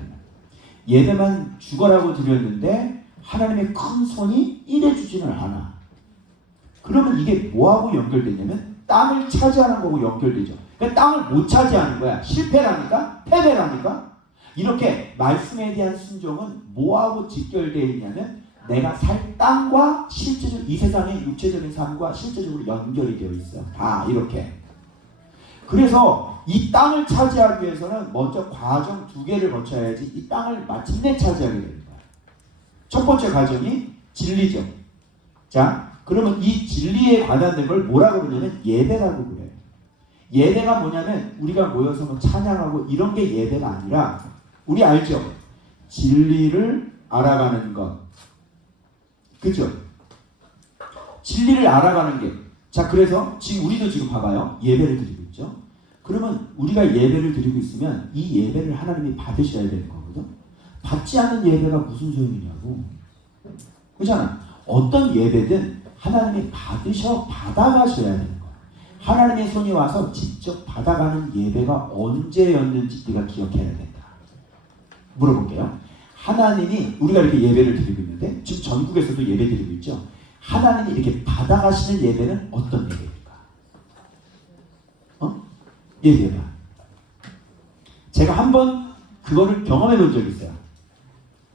예배만 죽어라고 드렸는데 하나님의 큰 손이 일해주지는 않아. 그러면 이게 뭐하고 연결되냐면 땅을 차지하는 거고 연결되죠. 그러니까 땅을 못 차지하는 거야. 실패라니까? 패배라니까? 이렇게 말씀에 대한 순종은 뭐하고 직결되어 있냐면 내가 살 땅과 실제적으로 이 세상의 육체적인 삶과 실제적으로 연결이 되어 있어요. 다 이렇게. 그래서 이 땅을 차지하기 위해서는 먼저 과정 두 개를 거쳐야지 이 땅을 마침내 차지하게 됩니다. 첫 번째 과정이 진리죠. 자, 그러면 이 진리에 관한된 걸 뭐라고 그러냐면 예배라고 그래요. 예배가 뭐냐면 우리가 모여서 뭐 찬양하고 이런 게 예배가 아니라 우리 알죠? 진리를 알아가는 것. 그죠? 진리를 알아가는 게. 자, 그래서 지금 우리도 지금 봐봐요. 예배를 드리고 있죠. 그러면 우리가 예배를 드리고 있으면 이 예배를 하나님이 받으셔야 되는 거거든. 받지 않는 예배가 무슨 소용이냐고. 그렇잖아. 어떤 예배든 하나님이 받아가셔야 되는 거야. 하나님의 손이 와서 직접 받아가는 예배가 언제였는지 네가 기억해야 된다. 물어볼게요. 하나님이 우리가 이렇게 예배를 드리고 있는데 지금 전국에서도 예배 드리고 있죠. 하나님이 이렇게 받아가시는 예배는 어떤 예배입니까? 예배가. 제가 한번 그거를 경험해 본 적이 있어요.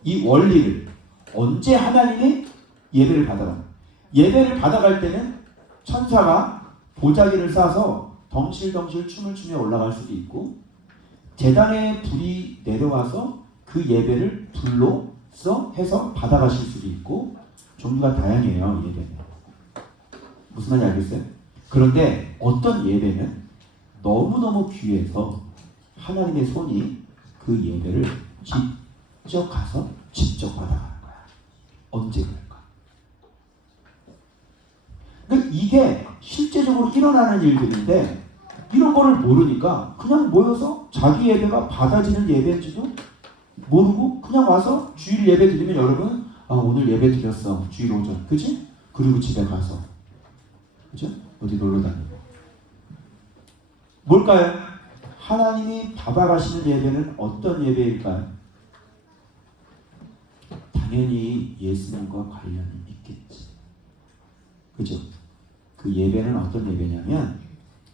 이 원리를. 언제 하나님의 예배를 받아가? 예배를 받아갈 때는 천사가 보자기를 싸서 덩실덩실 춤을 추며 올라갈 수도 있고, 제단에 불이 내려와서 그 예배를 불로써 해서 받아가실 수도 있고, 종류가 다양해요. 예배는. 무슨 말인지 알겠어요? 그런데 어떤 예배는 너무너무 귀해서 하나님의 손이 그 예배를 직접 가서 직접 받아가는 거야. 언제 그럴까? 그러니까 이게 실제적으로 일어나는 일들인데, 이런 거를 모르니까 그냥 모여서 자기 예배가 받아지는 예배인지도 모르고 그냥 와서 주일 예배 드리면, 여러분 오늘 예배 드렸어, 주일 오전, 그치? 그리고 집에 가서, 그죠? 어디 놀러 다니고. 뭘까요? 하나님이 받아가시는 예배는 어떤 예배일까요? 당연히 예수님과 관련이 있겠지. 그죠? 그 예배는 어떤 예배냐면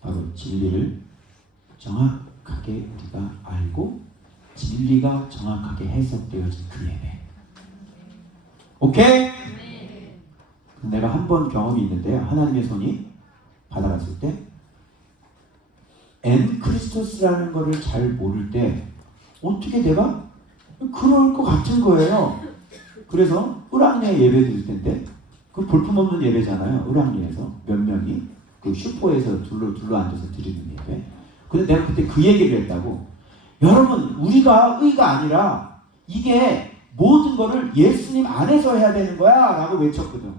바로 진리를 정확하게 우리가 알고 진리가 정확하게 해석되어진 그 예배. 오케이? 내가 한 번 경험이 있는데요. 하나님의 손이 받아갔을 때 엔크리스토스라는 거를 잘 모를 때 어떻게 내가 그럴 것 같은 거예요. 그래서 을왕리에 예배 드릴 텐데, 그 볼품없는 예배잖아요. 을왕리에서 몇 명이 그 슈퍼에서 둘러 앉아서 드리는 예배. 근데 내가 그때 그 얘기를 했다고. 여러분, 우리가 의가 아니라 이게 모든 거를 예수님 안에서 해야 되는 거야 라고 외쳤거든.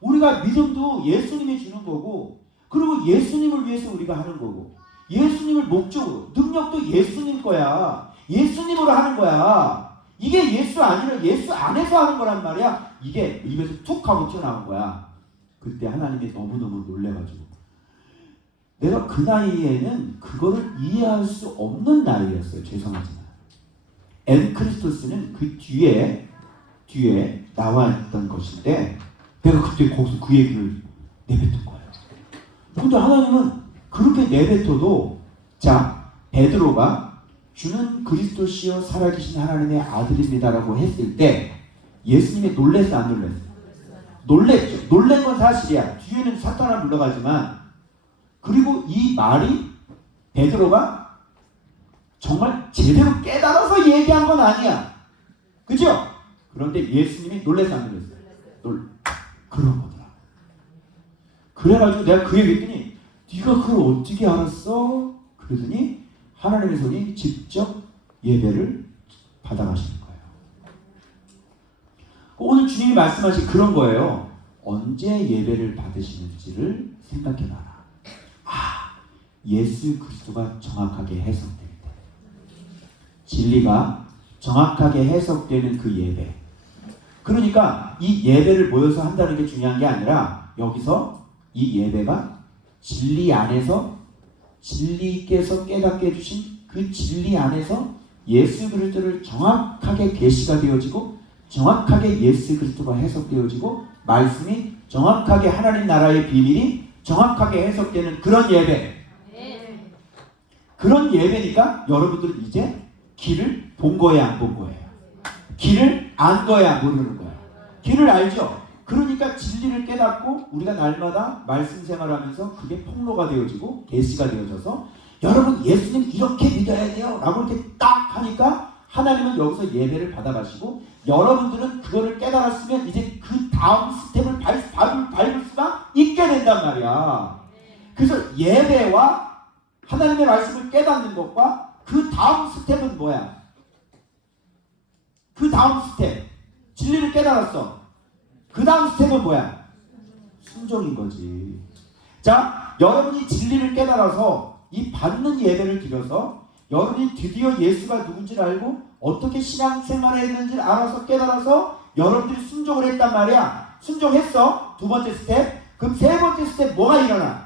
우리가 믿음도 예수님이 주는 거고, 그리고 예수님을 위해서 우리가 하는 거고, 예수님을 목적으로, 능력도 예수님 거야. 예수님으로 하는 거야. 이게 예수 아니라 예수 안에서 하는 거란 말이야. 이게 입에서 툭 하고 튀어나온 거야. 그때 하나님이 너무너무 놀래가지고, 내가 그 나이에는 그거를 이해할 수 없는 나이였어요. 죄송하지만. 엔크리스토스는 그 뒤에 나와 있던 것인데, 내가 그때 거기서 그 얘기를 내뱉은 거예요. 근데 하나님은 그렇게 내뱉어도, 자, 베드로가 주는 그리스도시여 살아계신 하나님의 아들입니다라고 했을 때 예수님이 놀랬어, 안 놀랬어? 놀랬죠. 놀란 건 사실이야. 뒤에는 사탄아 물러가지만, 그리고 이 말이 베드로가 정말 제대로 깨달아서 얘기한 건 아니야. 그죠? 그런데 예수님이 놀랬어, 안 놀랬어? 그런 거더라. 그래가지고 내가 그 얘기 했더니, 네가 그걸 어떻게 알았어? 그러더니 하나님의 손이 직접 예배를 받아가시는 거예요. 오늘 주님이 말씀하신 그런 거예요. 언제 예배를 받으시는지를 생각해봐라. 예수 그리스도가 정확하게 해석될 때, 진리가 정확하게 해석되는 그 예배. 그러니까 이 예배를 모여서 한다는 게 중요한 게 아니라, 여기서 이 예배가 진리 안에서 진리께서 깨닫게 해주신 그 진리 안에서 예수 그리스도를 정확하게 계시가 되어지고, 정확하게 예수 그리스도가 해석되어지고, 말씀이 정확하게 하나님 나라의 비밀이 정확하게 해석되는 그런 예배. 그런 예배니까 여러분들은 이제 길을 본 거예요, 안 본 거예요? 길을 안 거야, 모르는 거야? 길을 알죠? 그러니까 진리를 깨닫고 우리가 날마다 말씀 생활하면서 그게 폭로가 되어지고 계시가 되어져서, 여러분 예수님 이렇게 믿어야 돼요 라고 이렇게 딱 하니까 하나님은 여기서 예배를 받아가시고, 여러분들은 그거를 깨달았으면 이제 그 다음 스텝을 밟을 수가 있게 된단 말이야. 그래서 예배와 하나님의 말씀을 깨닫는 것과 그 다음 스텝은 뭐야? 그 다음 스텝, 진리를 깨달았어. 그 다음 스텝은 뭐야? 순종인 거지. 자, 여러분이 진리를 깨달아서 이 받는 예배를 드려서 여러분이 드디어 예수가 누군지를 알고 어떻게 신앙생활을 했는지를 알아서 깨달아서 여러분들이 순종을 했단 말이야. 순종했어. 두 번째 스텝. 그럼 세 번째 스텝 뭐가 일어나?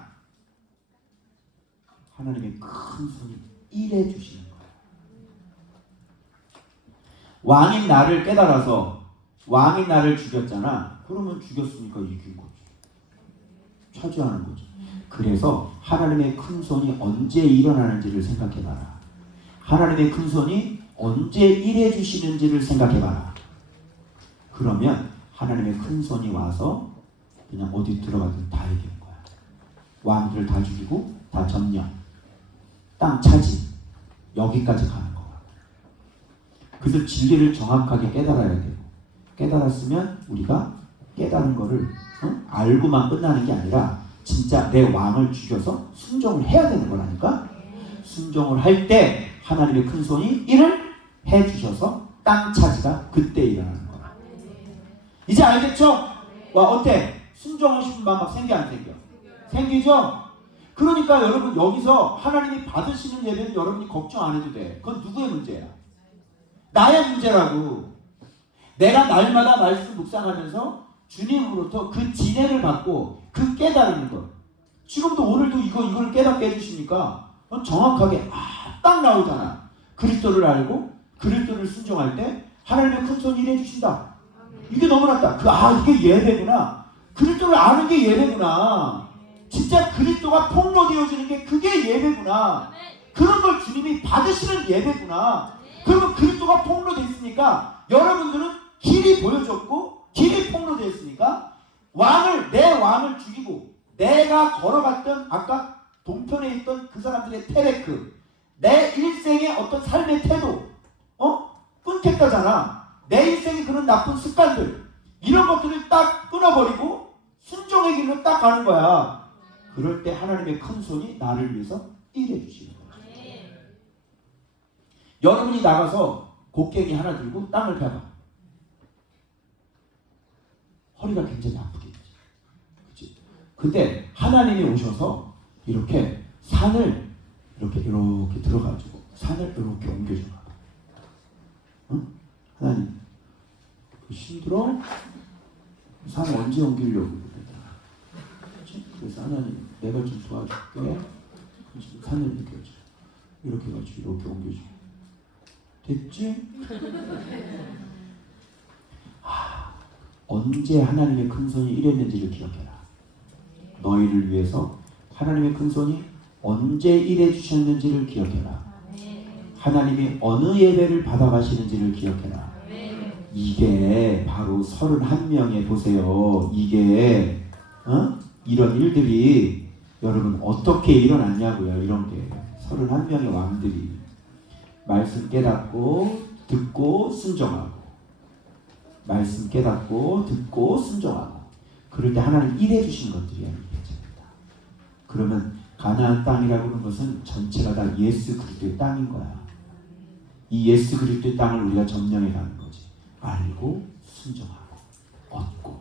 하나님의 큰 손이 일해 주시는 거야. 왕인 나를 깨달아서 왕인 나를 죽였잖아. 그러면 죽였으니까 이긴 거지. 차지하는 거지. 그 그래서 하나님의 큰 손이 언제 일어나는지를 생각해봐라. 하나님의 큰 손이 언제 일해 주시는지를 생각해봐라. 그러면 하나님의 큰 손이 와서 그냥 어디 들어가든 다 이기는 거야. 왕들을 다 죽이고 다 점령, 땅 차지, 여기까지 가는 거야. 그래서 진리를 정확하게 깨달아야 되고, 깨달았으면 우리가 깨달은 거를 알고만 끝나는 게 아니라 진짜 내 왕을 죽여서 순종을 해야 되는 거라니까. 순종을 할 때 하나님의 큰 손이 일을 해주셔서 땅 차지가 그때 일어나는 거야. 이제 알겠죠? 와, 어때? 순종하고 싶은 마음 막 생겨 안 생겨? 생기죠? 그러니까 여러분 여기서 하나님이 받으시는 예배는 여러분이 걱정 안 해도 돼. 그건 누구의 문제야? 나의 문제라고. 내가 날마다 말씀 묵상하면서 주님으로부터 그 진행을 받고 그 깨달은 것. 지금도 오늘도 이걸 깨닫게 해주시니까 정확하게 딱 나오잖아. 그리스도를 알고 그리스도를 순종할 때 하나님의 큰 손이 일해 주신다. 이게 너무 낫다. 이게 예배구나. 그리스도를 아는 게 예배구나. 진짜 그리스도가 폭로되어지는 게 그게 예배구나. 그런 걸 주님이 받으시는 예배구나. 그러면 그리스도가 폭로됐으니까 여러분들은 길이 보여줬고 길이 폭로됐으니까 내 왕을 죽이고 내가 걸어갔던 아까 동편에 있던 그 사람들의 테레크, 내 일생의 어떤 삶의 태도 끊겠다잖아. 내 인생의 그런 나쁜 습관들 이런 것들을 딱 끊어버리고 순종의 길로 딱 가는 거야. 그럴 때 하나님의 큰 손이 나를 위해서 일해 주시는 거야. 여러분이 나가서 곡괭이 하나 들고 땅을 펴봐. 허리가 굉장히 아프겠지. 그치? 근데 하나님이 오셔서 이렇게 산을 이렇게 들어가지고 산을 이렇게 옮겨줘. 응? 하나님, 힘들어? 산 언제 옮기려고 그러냐? 그래서 하나님, 내가 좀 도와줄게. 산을 옮겨줘. 이렇게 해가지고 이렇게 옮겨줘. 됐지? 언제 하나님의 큰 손이 일했는지를 기억해라. 너희를 위해서 하나님의 큰 손이 언제 일해 주셨는지를 기억해라. 하나님이 어느 예배를 받아가시는지를 기억해라. 이게 바로 31명에 보세요. 이게 이런 일들이 여러분 어떻게 일어났냐고요. 이런 게 31명의 왕들이 말씀 깨닫고 듣고 순종하고 말씀 깨닫고 듣고 순종하고 그럴 때 하나님 일해 주신 것들이 아니겠습니다. 그러면 가나안 땅이라고 하는 것은 전체가 다 예수 그리스도의 땅인 거야. 이 예수 그리스도의 땅을 우리가 점령해 가는 거지. 알고 순종하고 얻고.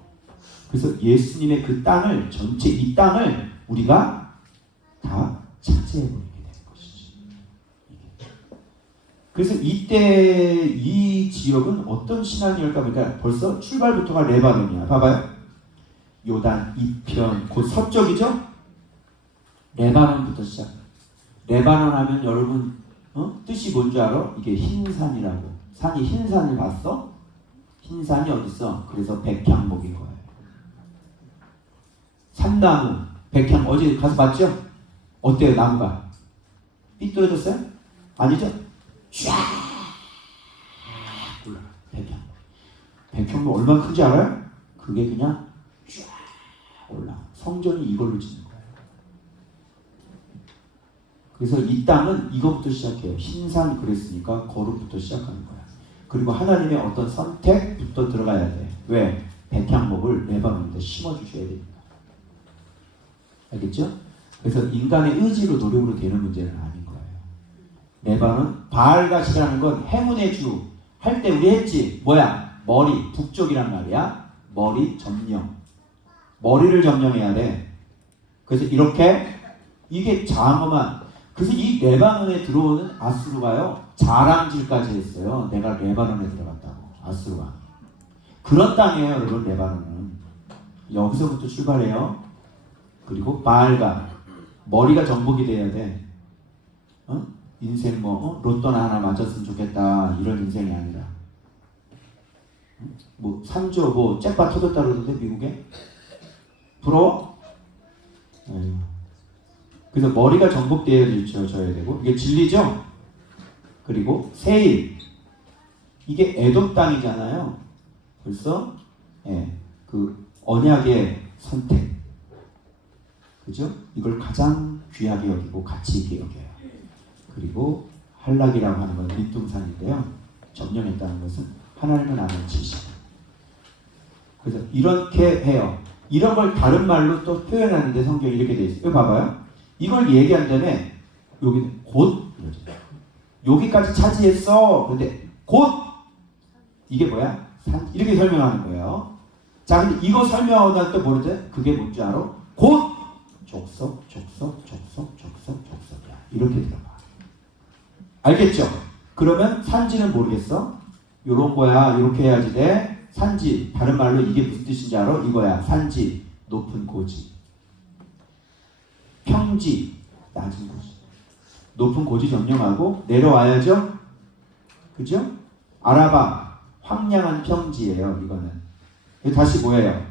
그래서 예수님의 그 땅을 전체 이 땅을 우리가 다 차지해 버리게 되는 것이지. 그래서 이때 이 지역은 어떤 신앙이었까 보니까 벌써 출발부터가 레바논이야. 봐봐요. 요단 이편 곧 서쪽이죠. 레바논부터 시작. 레바논 하면 여러분 뜻이 뭔지 알아? 이게 흰산이라고. 산이 흰산을 봤어? 흰산이 어딨어? 그래서 백향목인 거예요. 산나무, 백향 어제 가서 봤죠? 어때요 나무가? 삐뚤어졌어요? 아니죠? 쫙 올라가. 백향목 얼마나 큰지 알아요? 그게 그냥 쫙 올라가. 성전이 이걸로 짓는 거예요. 그래서 이 땅은 이것부터 시작해요. 흰산 그랬으니까 거룩부터 시작하는 거야. 그리고 하나님의 어떤 선택부터 들어가야 돼. 왜? 백향목을 레바논에 심어주셔야 됩니다. 알겠죠? 그래서 인간의 의지로 노력으로 되는 문제는 아닌 거예요. 레바논 바알갓이라는 건 행운의 주 할 때 우리 했지. 뭐야? 머리 북쪽이란 말이야. 머리 점령. 머리를 점령해야 돼. 그래서 이렇게 이게 장엄한. 그래서 이 레바논에 들어오는 아수르가요 자랑질까지 했어요. 내가 레바논에 들어갔다고. 아수르가. 그런 땅이에요 여러분. 레바논은 여기서부터 출발해요. 그리고 바알갓 머리가 정복이 돼야 돼. 인생 로또나 하나 맞았으면 좋겠다 이런 인생이 아니라 3조 잭팟 터졌다 그러던데 미국에? 부러워? 그래서 머리가 정복되어져야 되고 이게 진리죠. 그리고 세일 이게 에돔 땅이잖아요. 벌써 그 언약의 선택, 그죠? 이걸 가장 귀하게 여기고 가치 있게 여겨요. 그리고 할락이라고 하는 건 밑둥산인데요. 점령했다는 것은 하나님은 아는 지식. 그래서 이렇게 해요. 이런 걸 다른 말로 또 표현하는데 성경이 이렇게 돼 있어요. 이거 봐봐요. 이걸 얘기한 다음에 여기는 곧 이러죠. 여기까지 차지했어. 근데 곧 이게 뭐야? 산 이렇게 설명하는 거예요. 자, 근데 이거 설명하고 날 때 모르죠? 그게 뭔지 알아? 곧 족속. 이렇게 들어가. 알겠죠? 그러면 산지는 모르겠어? 요런 거야. 이렇게 해야지 돼. 산지. 다른 말로 이게 무슨 뜻인지 알아? 이거야. 산지. 높은 고지. 평지. 낮은 고지. 높은 고지 점령하고 내려와야죠? 그죠? 아라바. 황량한 평지예요. 이거는. 다시 뭐예요?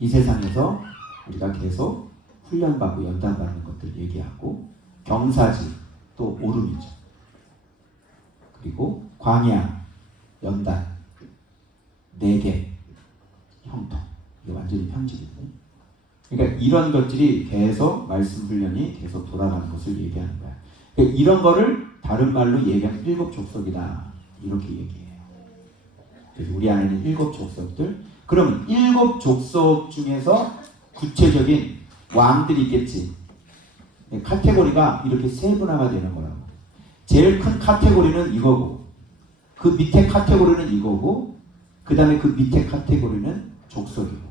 이 세상에서 우리가 계속 훈련받고 연단받는 것들 얘기하고 경사지 또 오름이죠. 그리고 광야, 연단, 내계, 형통 이게 완전히 평지거든요. 그러니까 이런 것들이 계속 말씀 훈련이 계속 돌아가는 것을 얘기하는 거야. 그러니까 이런 거를 다른 말로 얘기하면 일곱 족속이다 이렇게 얘기해요. 그래서 우리 안에는 일곱 족속들. 그럼 일곱 족속 중에서 구체적인 왕들이 있겠지. 카테고리가 이렇게 세분화가 되는 거라고. 제일 큰 카테고리는 이거고, 그 밑에 카테고리는 이거고, 그 다음에 그 밑에 카테고리는 족속이고,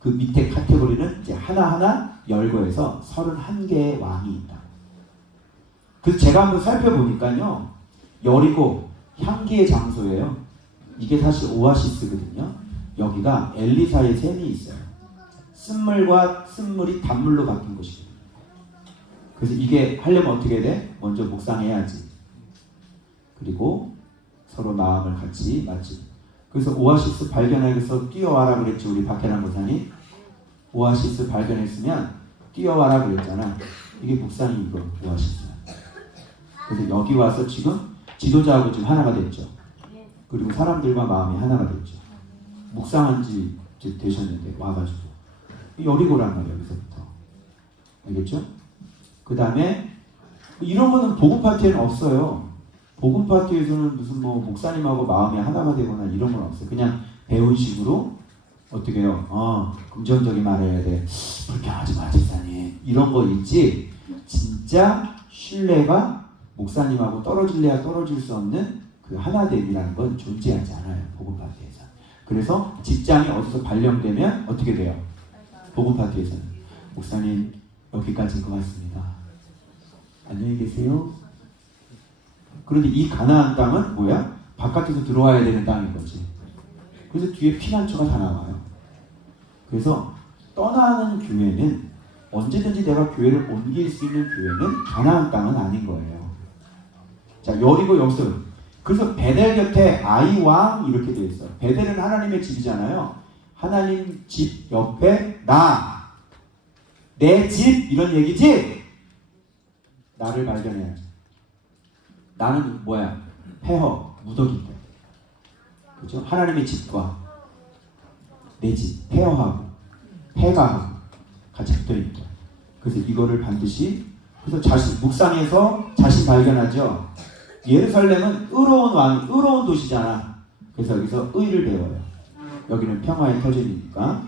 그 밑에 카테고리는 이제 하나하나 열거해서 31개의 왕이 있다. 그래서 제가 한번 살펴보니까요, 여리고 향기의 장소예요. 이게 사실 오아시스거든요. 여기가 엘리사의 샘이 있어요. 쓴물과 쓴물이 단물로 바뀐 곳이거든요. 그래서 이게 하려면 어떻게 돼? 먼저 묵상해야지. 그리고 서로 마음을 같이 맞지. 그래서 오아시스 발견해서 뛰어와라 그랬지. 우리 박혜남 목사님. 오아시스 발견했으면 뛰어와라 그랬잖아. 이게 묵상이 이거 오아시스. 그래서 여기 와서 지금 지도자하고 지금 하나가 됐죠. 그리고 사람들과 마음이 하나가 됐죠. 묵상한 지 되셨는데 와가지고 여리고란 말이에요. 여기서부터. 알겠죠? 그 다음에 이런 거는 복음 파티에는 없어요. 복음 파티에서는 무슨 뭐 목사님하고 마음이 하나가 되거나 이런 건 없어요. 그냥 배운 식으로 어떻게 해요? 긍정적인 말을 해야 돼. 불평하지 마 집사님. 이런 거 있지. 진짜 신뢰가 목사님하고 떨어질래야 떨어질 수 없는 그 하나됨이라는 건 존재하지 않아요. 복음 파티에서. 그래서 직장이 어디서 발령되면 어떻게 돼요? 복음 파티에서는 목사님 여기까지인 것 같습니다. 안녕히 계세요. 그런데 이 가나안 땅은 뭐야? 바깥에서 들어와야 되는 땅인 거지. 그래서 뒤에 피난처가 다 나와요. 그래서 떠나는 교회는 언제든지 내가 교회를 옮길 수 있는 교회는 가나안 땅은 아닌 거예요. 자, 여리고 여기서 그래서 베델 곁에 아이 왕 이렇게 되어 있어요. 베델은 하나님의 집이잖아요. 하나님 집 옆에 나, 내 집 이런 얘기지? 나를 발견해야지. 나는 뭐야? 폐허, 무더기인데. 그죠? 하나님의 집과 내 집, 폐허하고 폐가하고 같이 붙어있는 거야. 그래서 이거를 반드시 그래서 자신 묵상해서 자신 발견하죠. 예루살렘은 의로운 도시잖아. 그래서 여기서 의를 배워요. 여기는 평화의 터전이니까.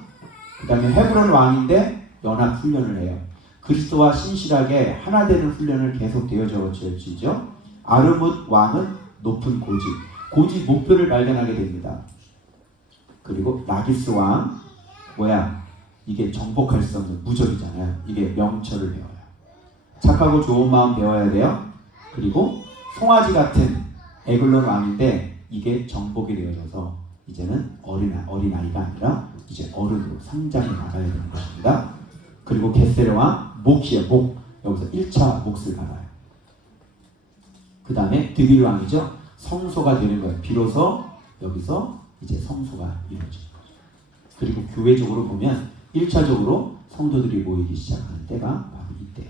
그 다음에 헤브론 왕인데 연합 훈련을 해요. 그리스도와 신실하게 하나 되는 훈련을 계속 되어져지죠. 아르뭇 왕은 높은 고지 목표를 발견하게 됩니다. 그리고 라기스 왕 뭐야? 이게 정복할 수 없는 무적이잖아요. 이게 명철을 배워요. 착하고 좋은 마음 배워야 돼요. 그리고 송아지 같은 에글론 왕인데 이게 정복이 되어져서 이제는 어린아이가 아니라 이제 어른으로 성장해 나가야 되는 것입니다. 그리고 게세르 왕 목이에요. 목. 여기서 1차 몫을 받아요. 그 다음에 드빌 왕이죠. 성소가 되는 거예요. 비로소 여기서 이제 성소가 이루어지는 거죠. 그리고 교회적으로 보면 1차적으로 성도들이 모이기 시작하는 때가 바로 이때.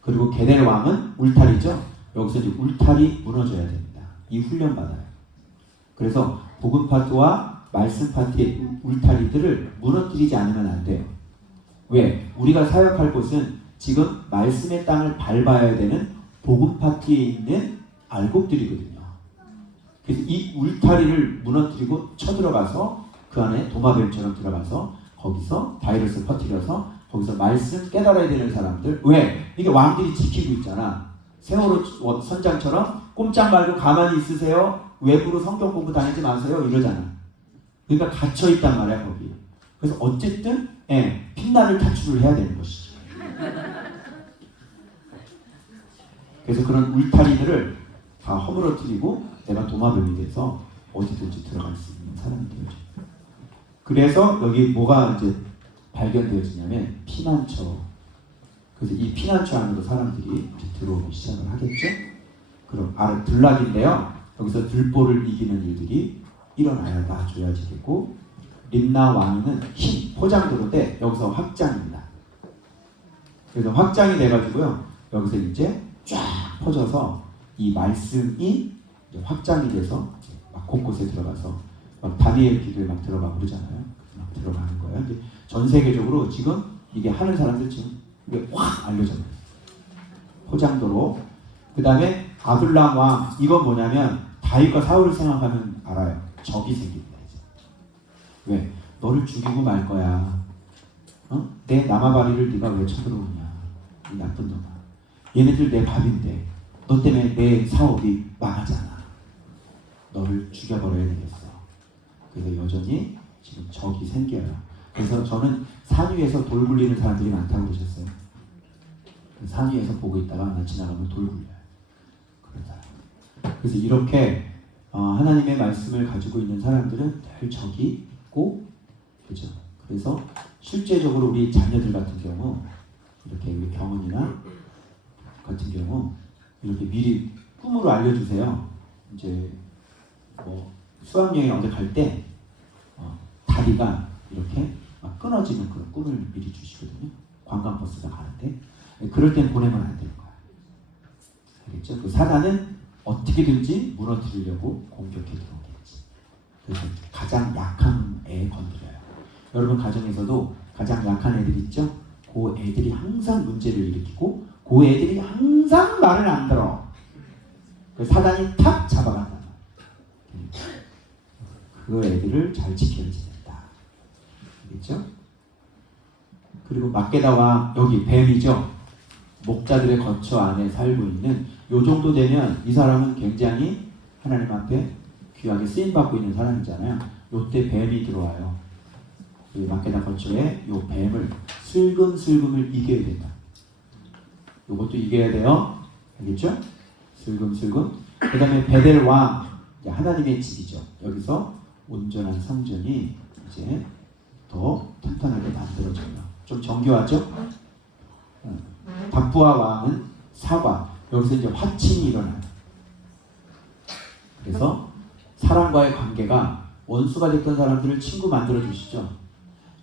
그리고 게넬 왕은 울타리죠. 여기서 이제 울타리 무너져야 됩니다. 이 훈련 받아요. 그래서 복음 파트와 말씀 파트의 울타리들을 무너뜨리지 않으면 안 돼요. 왜? 우리가 사역할 곳은 지금 말씀의 땅을 밟아야 되는 복음 파트에 있는 알곡들이거든요. 그래서 이 울타리를 무너뜨리고 쳐들어가서 그 안에 도마뱀처럼 들어가서 거기서 바이러스 퍼뜨려서 거기서 말씀 깨달아야 되는 사람들. 왜? 이게 왕들이 지키고 있잖아. 세월호 선장처럼 꼼짝 말고 가만히 있으세요. 외부로 성경 공부 다니지 마세요. 이러잖아. 그러니까 갇혀 있단 말이야 거기. 그래서 어쨌든 빛나를 탈출을 해야 되는 것이죠. 그래서 그런 울타리들을 다 허물어뜨리고 내가 도마뱀이 돼서 어디든지 들어갈 수 있는 사람이 되어져. 그래서 여기 뭐가 이제 발견되어지냐면 피난처. 그래서 이 피난처 안으로 사람들이 이제 들어오기 시작을 하겠죠. 그럼 들락인데요. 여기서 들보를 이기는 일들이 일어나야 줘야지겠고, 림나 왕위는 흰 포장도로인데 여기서 확장입니다. 그래서 확장이 돼가지고요. 여기서 이제 쫙 퍼져서 이 말씀이 이제 확장이 돼서 막 곳곳에 들어가서 막 다니엘 기도에 막 들어가고 그러잖아요. 막 들어가는 거예요. 이제 전 세계적으로 지금 이게 하는 사람들 지금 이게 확 알려져요. 포장도로. 그 다음에 아둘람 왕. 이건 뭐냐면 다윗과 사울을 생각하면 알아요. 적이 생깁니다. 이제. 왜? 너를 죽이고 말 거야. 내 남아바리를 네가 왜 쳐들어오냐. 이 나쁜 놈아. 얘네들 내 밥인데 너 때문에 내 사업이 망하잖아. 너를 죽여버려야 되겠어. 그래서 여전히 지금 적이 생겨요. 그래서 저는 산 위에서 돌 굴리는 사람들이 많다고 그러셨어요. 산 위에서 보고 있다가 나 지나가면 돌 굴려요. 그래서 이렇게 하나님의 말씀을 가지고 있는 사람들은 늘 적이 있고, 그죠? 그래서 실제적으로 우리 자녀들 같은 경우, 이렇게 우리 병원이나 같은 경우 이렇게 미리 꿈으로 알려주세요. 이제 뭐 수학여행 어디 갈 때 다리가 이렇게 막 끊어지는 그런 꿈을 미리 주시거든요. 관광버스가 가는데 그럴 땐 보내면 안 되는 거야. 알겠죠? 그 사단은 어떻게든지 무너뜨리려고 공격해 들어오겠지. 그래서 가장 약한 애 건드려요. 여러분 가정에서도 가장 약한 애들 있죠? 그 애들이 항상 문제를 일으키고 그 애들이 항상 말을 안 들어. 그 사단이 탁 잡아간다. 그 애들을 잘 지켜야 된다. 알겠죠? 그리고 막게다와 여기 뱀이죠. 목자들의 거처 안에 살고 있는 요 정도 되면 이 사람은 굉장히 하나님 앞에 귀하게 쓰임받고 있는 사람이잖아요. 요때 뱀이 들어와요. 이 막게다 거처에 요 뱀을 슬금슬금을 이겨야 된다. 요것도 이겨야 돼요. 알겠죠? 슬금슬금. 그 다음에 베델 왕, 하나님의 집이죠. 여기서 온전한 성전이 이제 더 탄탄하게 만들어져요. 좀 정교하죠? 박부와 왕은 사과. 여기서 이제 화친이 일어나요. 그래서 사람과의 관계가 원수가 됐던 사람들을 친구 만들어 주시죠.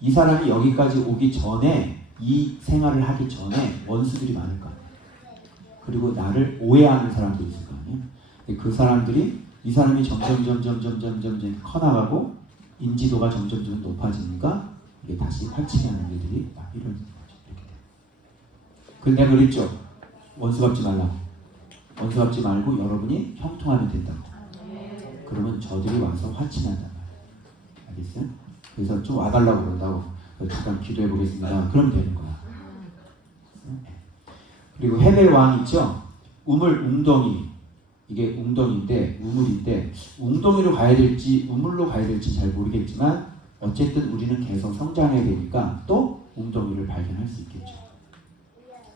이 사람이 여기까지 오기 전에, 이 생활을 하기 전에 원수들이 많을 거 아니에요. 그리고 나를 오해하는 사람들이 있을 거 아니에요. 그 사람들이 이 사람이 점점 커나가고 인지도가 점점 높아지니까 이게 다시 활치하는 일들이 막 이루어지는 거죠. 이렇게 돼요. 그래서 내가 그랬죠. 원수 갚지 말라고. 원수 갚지 말고 여러분이 형통하면 된다고. 그러면 저들이 와서 화친한단 말이에요. 알겠어요? 그래서 좀 와달라고 그런다고. 잠깐 기도해 보겠습니다. 그럼 되는 거야. 그리고 헤벨 왕 있죠? 웅덩이. 이게 웅덩이인데, 우물인데, 웅덩이로 가야 될지 우물로 가야 될지 잘 모르겠지만 어쨌든 우리는 계속 성장해야 되니까 또 웅덩이를 발견할 수 있겠죠.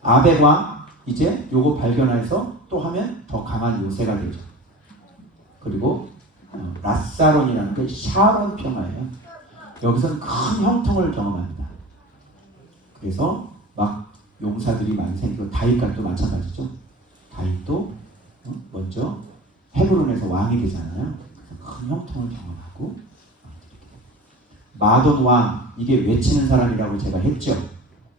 아벡 왕, 이제 요거 발견해서 또 하면 더 강한 요새가 되죠. 그리고 라사론이라는 게 샤론 평화예요. 여기서는 큰 형통을 경험합니다. 그래서 막 용사들이 많이 생기고, 다윗과 또 마찬가지죠. 다윗도 먼저 헤브론에서 왕이 되잖아요. 그래서 큰 형통을 경험하고, 마돈 왕, 이게 외치는 사람이라고 제가 했죠.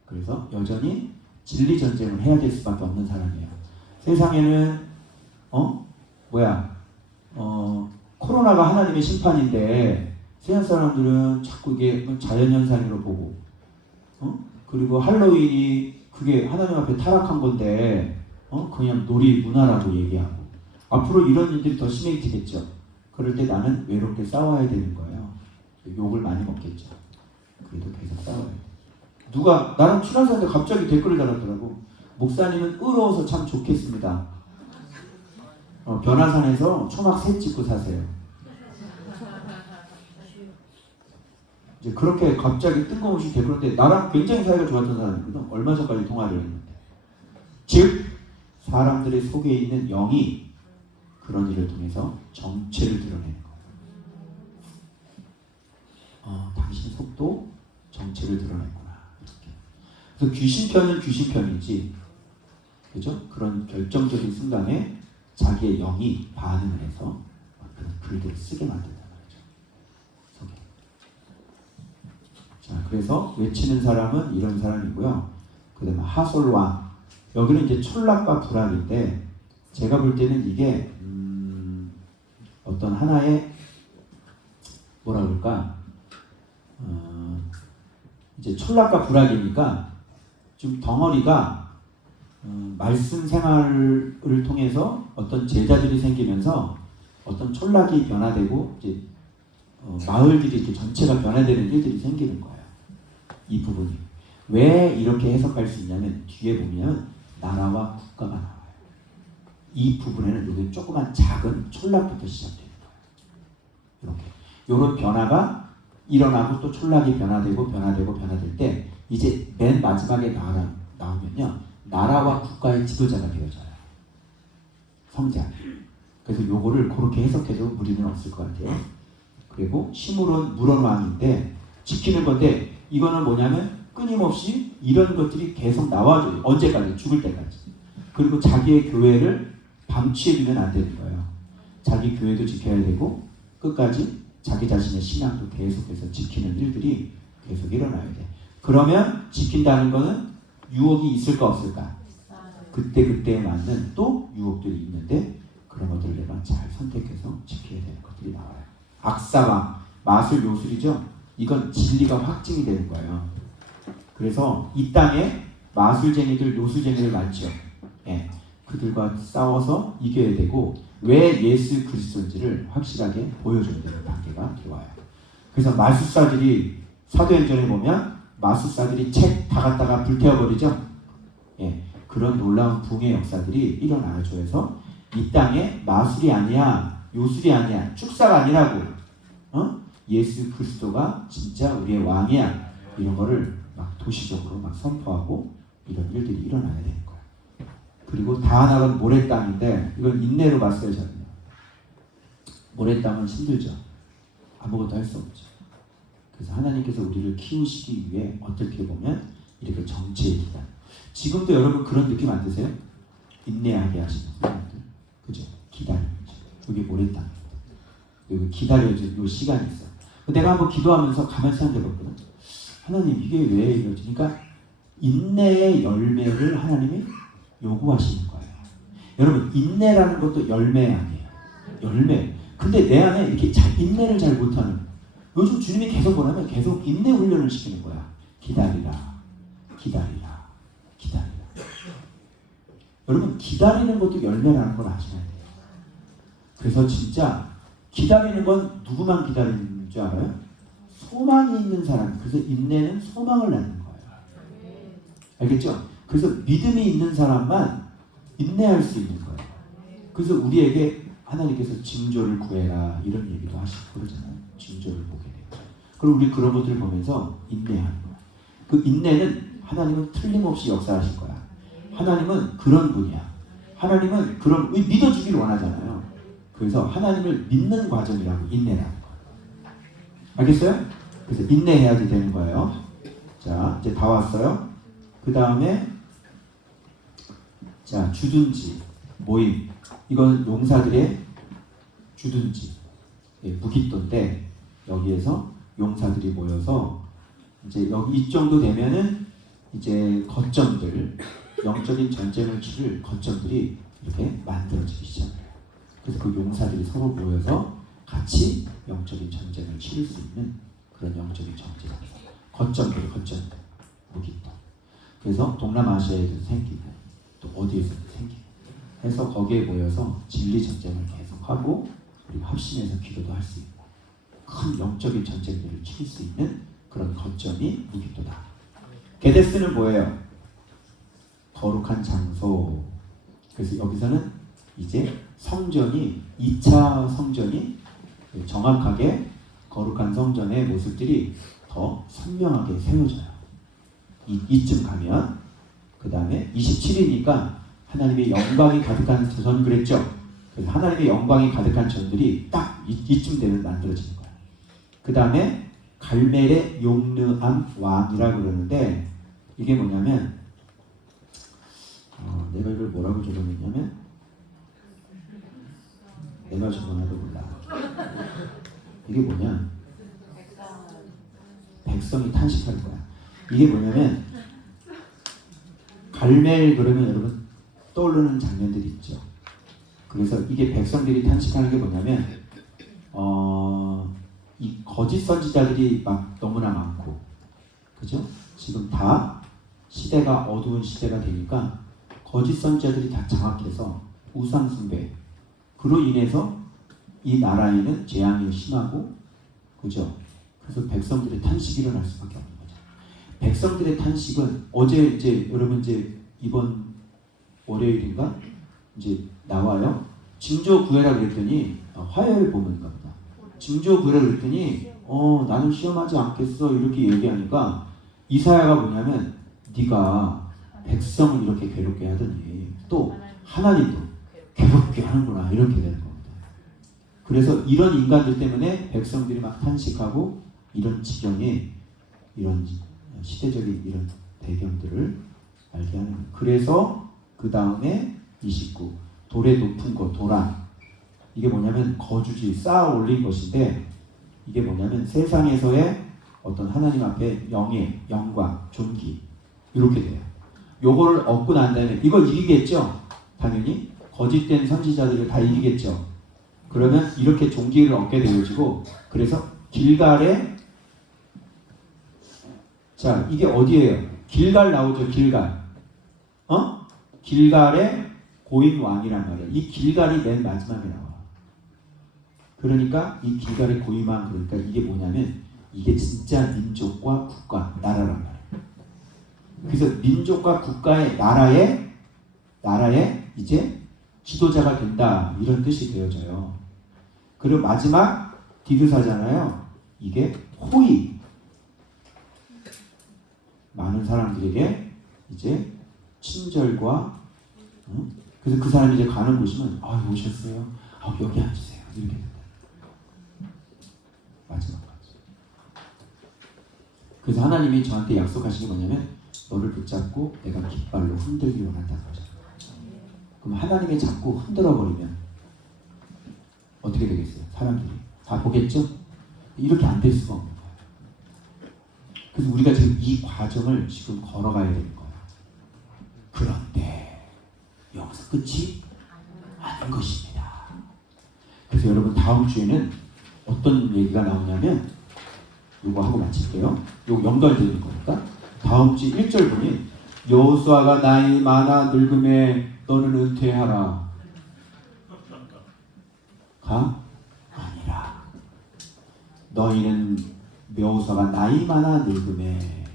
그래서 여전히 진리 전쟁을 해야 될 수밖에 없는 사람이에요. 세상에는 코로나가 하나님의 심판인데 세상 사람들은 자꾸 이게 자연현상으로 보고, 그리고 할로윈이 그게 하나님 앞에 타락한 건데 그냥 놀이 문화라고 얘기하고, 앞으로 이런 일들이 더 심해지겠죠. 그럴 때 나는 외롭게 싸워야 되는 거예요. 욕을 많이 먹겠죠. 그래도 계속 싸워야 돼. 누가 나랑 친한 사람인데 갑자기 댓글을 달았더라고. 목사님은 의로워서 참 좋겠습니다. 변화산에서 초막 새 찍고 사세요. 이제 그렇게 갑자기 뜬금없이 댓글인데 나랑 굉장히 사이가 좋았던 사람이거든. 얼마 전까지 통화를 했는데. 즉 사람들의 속에 있는 영이 그런 일을 통해서 정체를 드러내는 거예요. 당신 속도 정체를 드러냈구나. 이렇게. 그래서 귀신편은 귀신편이지, 그죠? 그런 결정적인 순간에 자기의 영이 반응을 해서 그런 글들을 쓰게 만든단 말이죠. 속에. 자, 그래서 외치는 사람은 이런 사람이고요. 그 다음에 하솔왕. 여기는 이제 촌락과 불악인데, 제가 볼 때는 이게 어떤 하나의 뭐라 그럴까, 이제 촌락과 불악이니까 좀 덩어리가 말씀 생활을 통해서 어떤 제자들이 생기면서 어떤 촌락이 변화되고 이제 마을들이 이렇게 전체가 변화되는 일들이 생기는 거예요. 이 부분이 왜 이렇게 해석할 수 있냐면 뒤에 보면 나라와 국가가 나와요. 이 부분에는 여기 조그만 작은 촌락부터 시작되는 거예요. 이렇게 이런 변화가 일어나고 또 촌락이 변화될 때 이제 맨 마지막에 나오면요, 나라와 국가의 지도자가 되어져요. 성장. 그래서 요거를 그렇게 해석해도 무리는 없을 것 같아요. 그리고 시므론 물원왕인데 지키는 건데, 이거는 뭐냐면 끊임없이 이런 것들이 계속 나와줘요. 언제까지? 죽을 때까지. 그리고 자기의 교회를 방치해두면 안 되는 거예요. 자기 교회도 지켜야 되고 끝까지 자기 자신의 신앙도 계속해서 지키는 일들이 계속 일어나야 돼. 그러면 지킨다는 거는 유혹이 있을까 없을까? 그때그때에 맞는 또 유혹들이 있는데 그런 것들을 내가 잘 선택해서 지켜야 되는 것들이 나와요. 악사왕, 마술 요술이죠. 이건 진리가 확증이 되는 거예요. 그래서 이 땅에 마술쟁이들, 요술쟁이들 많죠. 예, 그들과 싸워서 이겨야 되고 왜 예수 그리스도인지를 확실하게 보여줘야 되는 단계가 들어와요. 그래서 마술사들이 사도행전에 보면 마술사들이 책 다 갖다가 불태워버리죠. 예, 그런 놀라운 붕의 역사들이 일어나줘서 이 땅에 마술이 아니야, 요술이 아니야, 축사가 아니라고, 예수 그리스도가 진짜 우리의 왕이야, 이런 거를 막 도시적으로 막 선포하고 이런 일들이 일어나야 되는 거예요. 그리고 다나간 모래 땅인데 이건 인내로 봤어요. 저는 모래 땅은 힘들죠. 아무것도 할 수 없죠. 그래서 하나님께서 우리를 키우시기 위해 어떻게 보면 이렇게 정체의 기간. 지금도 여러분 그런 느낌 안 드세요? 인내하게 하시는 사람들, 그죠? 기다리죠. 여기 모래 땅입니다. 여기 기다려줄 요 시간이 있어. 내가 한번 기도하면서 가만히 생각해봤거든. 하나님 이게 왜 이러지? 그러니까 인내의 열매를 하나님이 요구하시는 거예요. 여러분 인내라는 것도 열매 아니에요. 열매. 근데 내 안에 이렇게 인내를 잘 못하는, 요즘 주님이 계속 뭐냐면 계속 인내 훈련을 시키는 거야. 기다리라. 여러분 기다리는 것도 열매라는 걸 아셔야 돼요. 그래서 진짜 기다리는 건 누구만 기다리는 줄 알아요? 소망이 있는 사람. 그래서 인내는 소망을 낳는 거예요. 알겠죠? 그래서 믿음이 있는 사람만 인내할 수 있는 거예요. 그래서 우리에게 하나님께서 징조를 구해라 이런 얘기도 하시고 그러잖아요. 징조를 보게 돼요. 그리고 우리 그런 것들을 보면서 인내하는 거예요. 그 인내는 하나님은 틀림없이 역사하실 거야. 하나님은 그런 분이야. 하나님은 그런 믿어주기를 원하잖아요. 그래서 하나님을 믿는 과정이라고 인내라는 거예요. 알겠어요? 그래서 인내해야지 되는 거예요. 자, 이제 다 왔어요. 그 다음에 자, 주둔지 모임. 이건 용사들의 주둔지, 무깃도인데 여기에서 용사들이 모여서 이제 여기 이 정도 되면은 이제 거점들, 영적인 전쟁을 치를 거점들이 이렇게 만들어지기 시작해요. 그래서 그 용사들이 서로 모여서 같이 영적인 전쟁을 치를 수 있는 그런 영적인 전쟁, 거점들, 무기도. 그래서 동남아시아에도 생기고 또 어디에서도 생기고 해서 거기에 모여서 진리 전쟁을 계속하고 그리고 합심해서 기도도 할 수 있고 큰 영적인 전쟁들을 치를 수 있는 그런 거점이 무기도다. 게데스는 뭐예요? 거룩한 장소. 그래서 여기서는 이제 성전이 2차 성전이 정확하게 거룩한 성전의 모습들이 더 선명하게 세워져요. 이쯤 가면 그 다음에 27이니까 하나님의 영광이 가득한 전 그랬죠. 그래서 하나님의 영광이 가득한 전들이 딱 이쯤 되면 만들어지는 거예요. 그 다음에 갈멜의 용르암 왕이라고 그러는데 이게 뭐냐면 내가 이걸 뭐라고 적어냈냐면 내가 적어놔도 몰라. 이게 뭐냐? 백성이 탄식할 거야. 이게 뭐냐면 갈멜 그러면 여러분 떠오르는 장면들이 있죠. 그래서 이게 백성들이 탄식하는 게 뭐냐면 이 거짓 선지자들이 막 너무나 많고 그죠? 지금 다 시대가 어두운 시대가 되니까 거짓 선지자들이 다 장악해서 우상 숭배 그로 인해서 이 나라에는 재앙이 심하고 그죠? 그래서 백성들의 탄식이 일어날 수밖에 없는 거죠. 백성들의 탄식은 어제 이제 여러분 이제 이번 월요일인가 이제 나와요. 징조 구해라 그랬더니 화요일 보면인가 보다. 징조 구해라 그랬더니 나는 시험하지 않겠어 이렇게 얘기하니까 이사야가 뭐냐면 네가 백성을 이렇게 괴롭게 하더니 또 하나님도 괴롭게 하는구나 이렇게 되는 겁니다. 그래서 이런 인간들 때문에 백성들이 막 탄식하고 이런 지경에 이런 시대적인 이런 배경들을 알게 하는 거예요. 그래서 그 다음에 29 돌의 높은 것 도란 이게 뭐냐면 거주지 쌓아 올린 것인데 이게 뭐냐면 세상에서의 어떤 하나님 앞에 명예, 영광, 존귀 이렇게 돼요. 요거를 얻고 난 다음에 이걸 이기겠죠? 당연히 거짓된 선지자들을 다 이기겠죠. 그러면 이렇게 존귀를 얻게 되어지고 그래서 길갈에 자 이게 어디예요? 길갈 나오죠. 길갈 길갈의 고인 왕이란 말이에요. 이 길갈이 맨 마지막에 나와. 그러니까 이 길갈의 고인 왕 그러니까 이게 뭐냐면 이게 진짜 민족과 국가, 나라란 말이에요. 그래서 민족과 국가의 나라에 이제 지도자가 된다 이런 뜻이 되어져요. 그리고 마지막 디드사잖아요. 이게 호의 많은 사람들에게 이제 친절과 그래서 그 사람이 이제 가는 곳이면 오셨어요. 여기 앉으세요. 이렇게 된다. 마지막까지. 그래서 하나님이 저한테 약속하신 게 뭐냐면 너를 붙잡고 내가 깃발로 흔들기 원한다는 거죠. 그럼 하나님이 자꾸 흔들어버리면 어떻게 되겠어요? 사람들이 다 보겠죠? 이렇게 안 될 수가 없는 거예요. 그래서 우리가 지금 이 과정을 지금 걸어가야 되는 거예요. 그런데 여기서 끝이 아닌 것입니다. 그래서 여러분 다음 주에는 어떤 얘기가 나오냐면 요거 하고 마칠게요. 요거 연결되는 거니까 다음 주 1절 보니 여호수아가 나이 많아 늙음에 너는 은퇴하라. 가? 아니라 너희는 여호수아가 나이 많아 늙음에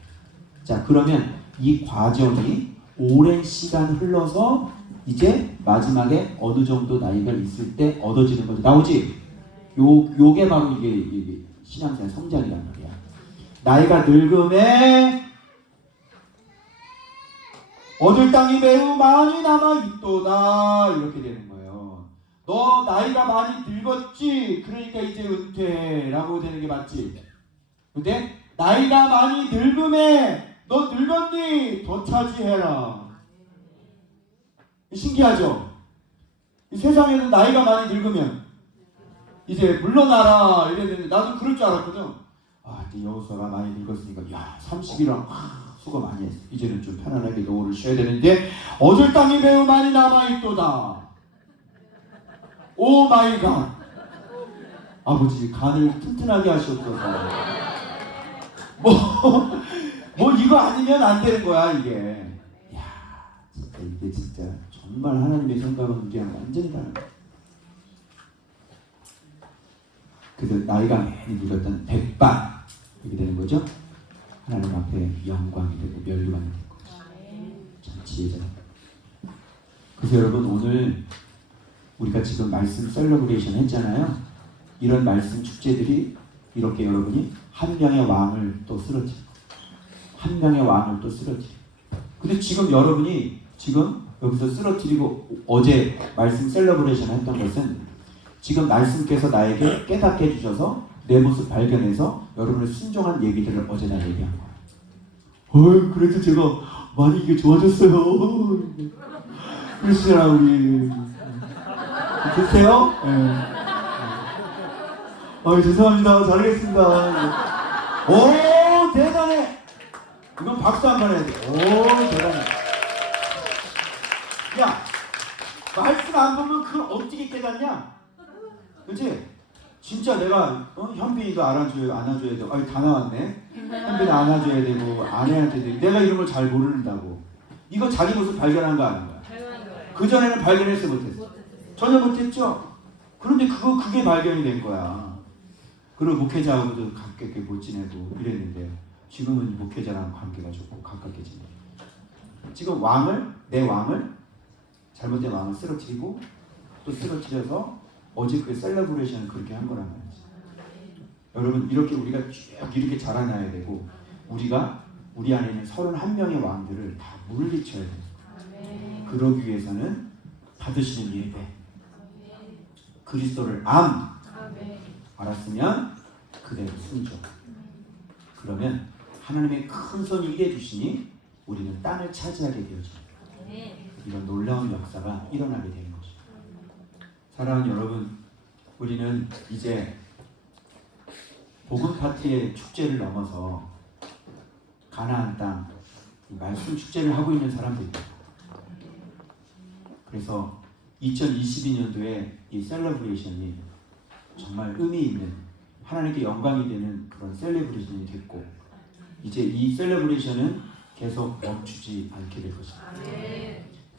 자 그러면 이 과정이 오랜 시간 흘러서 이제 마지막에 어느 정도 나이가 있을 때 얻어지는 거죠. 나오지? 요게 바로 이게 신앙생활 성장이란 말이야. 나이가 늙음에 얻을 땅이 매우 많이 남아있도다 이렇게 되는 거예요. 너 나이가 많이 늙었지? 그러니까 이제 은퇴라고 되는 게 맞지? 근데 나이가 많이 늙음에 너 늙었니? 더 차지해라. 신기하죠? 이 세상에는 나이가 많이 늙으면 이제 물러나라 이랬는데 나도 그럴 줄 알았거든. 이제 여호수아가 많이 늙었으니까 야 30이랑 수고 많이 했어. 이제는 좀 편안하게 노후를 쉬어야 되는데 얻을 땅이 매우 많이 남아있도다. 오 마이 갓. 아버지 간을 튼튼하게 하시옵소서. 뭐 이거 아니면 안 되는 거야 이게. 야 진짜 이게 진짜 정말 하나님의 생각은 우리랑 완전히 다른 거야. 그래서 나이가 많이 늙었던 백반 이렇게 되는 거죠. 하나님 앞에 영광이 되고 멸류관이 되고 참 지혜자다. 그래서 여러분 오늘 우리가 지금 말씀 셀러브레이션 했잖아요. 이런 말씀 축제들이 이렇게 여러분이 한 명의 왕을 또 쓰러뜨리고 한 명의 왕을 또 쓰러뜨리고. 근데 지금 여러분이 지금 여기서 쓰러뜨리고 어제 말씀 셀러브레이션 했던 것은 지금 말씀께서 나에게 깨닫게 해주셔서 내 모습 발견해서 여러분을 순종한 얘기들을 어제 나 얘기한 거예요. 그래도 제가 많이 이게 좋아졌어요. 그러시잖아 우리. 드세요? 네. 죄송합니다. 잘하겠습니다. 오 대단해. 이건 박수 한 번 해야 돼. 오 대단해. 야 말씀 안 보면 그걸 어떻게 깨닫냐? 그치? 진짜 내가 현빈이도 안아줘야 돼. 다 나왔네. 현빈이 안아줘야 되고 아내한테 되고 내가 이런 걸 잘 모른다고. 이거 자기 모습 발견한 거 아닌가? 그전에는 발견했어 못했어? 전혀 못했죠? 그런데 그게 발견이 된 거야. 그리고 목회자하고도 가깝게 못 지내고 이랬는데 지금은 목회자랑 관계가 좋고 가깝게 지내고 지금 내 왕을 잘못된 왕을 쓰러뜨리고 또 쓰러뜨려서 어제 그 셀러브레이션을 그렇게 한 거란 말이지. 여러분 이렇게 우리가 쭉 이렇게 자라나야 되고 우리 안에 있는 31명의 왕들을 다 물리쳐야 돼요. 그러기 위해서는 받으시는 예배 그리스도를 알았으면 그대로 순종. 그러면 하나님의 큰 손이 일해 주시니 우리는 땅을 차지하게 되어집니다. 이런 놀라운 역사가 일어나게 되는 것입니다. 사랑하는 여러분, 우리는 이제 복음 파티의 축제를 넘어서 가나안 땅 말씀 축제를 하고 있는 사람들입니다. 그래서 2022년도에 이 셀러브레이션이 정말 의미 있는 하나님께 영광이 되는 그런 셀러브레이션이 됐고 이제 이 셀러브레이션은 계속 멈추지 않게 될 것입니다.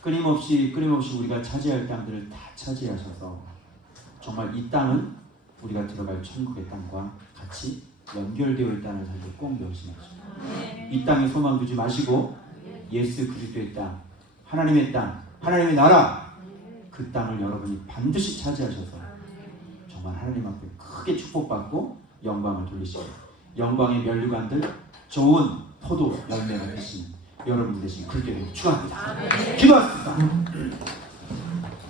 끊임없이 우리가 차지할 땅들을 다 차지하셔서 정말 이 땅은 우리가 들어갈 천국의 땅과 같이 연결되어 있다는 사실을 꼭 명심하시고 이 땅에 소망 두지 마시고 예수 그리스도의 땅, 하나님의 땅, 하나님의 나라 그 땅을 여러분이 반드시 차지하셔서 정말 하나님 앞에 크게 축복받고 영광을 돌리시고 영광의 면류관들 좋은 포도 열매가 되시는 여러분 되시길 그렇게 축원합니다. 기도하겠습니다.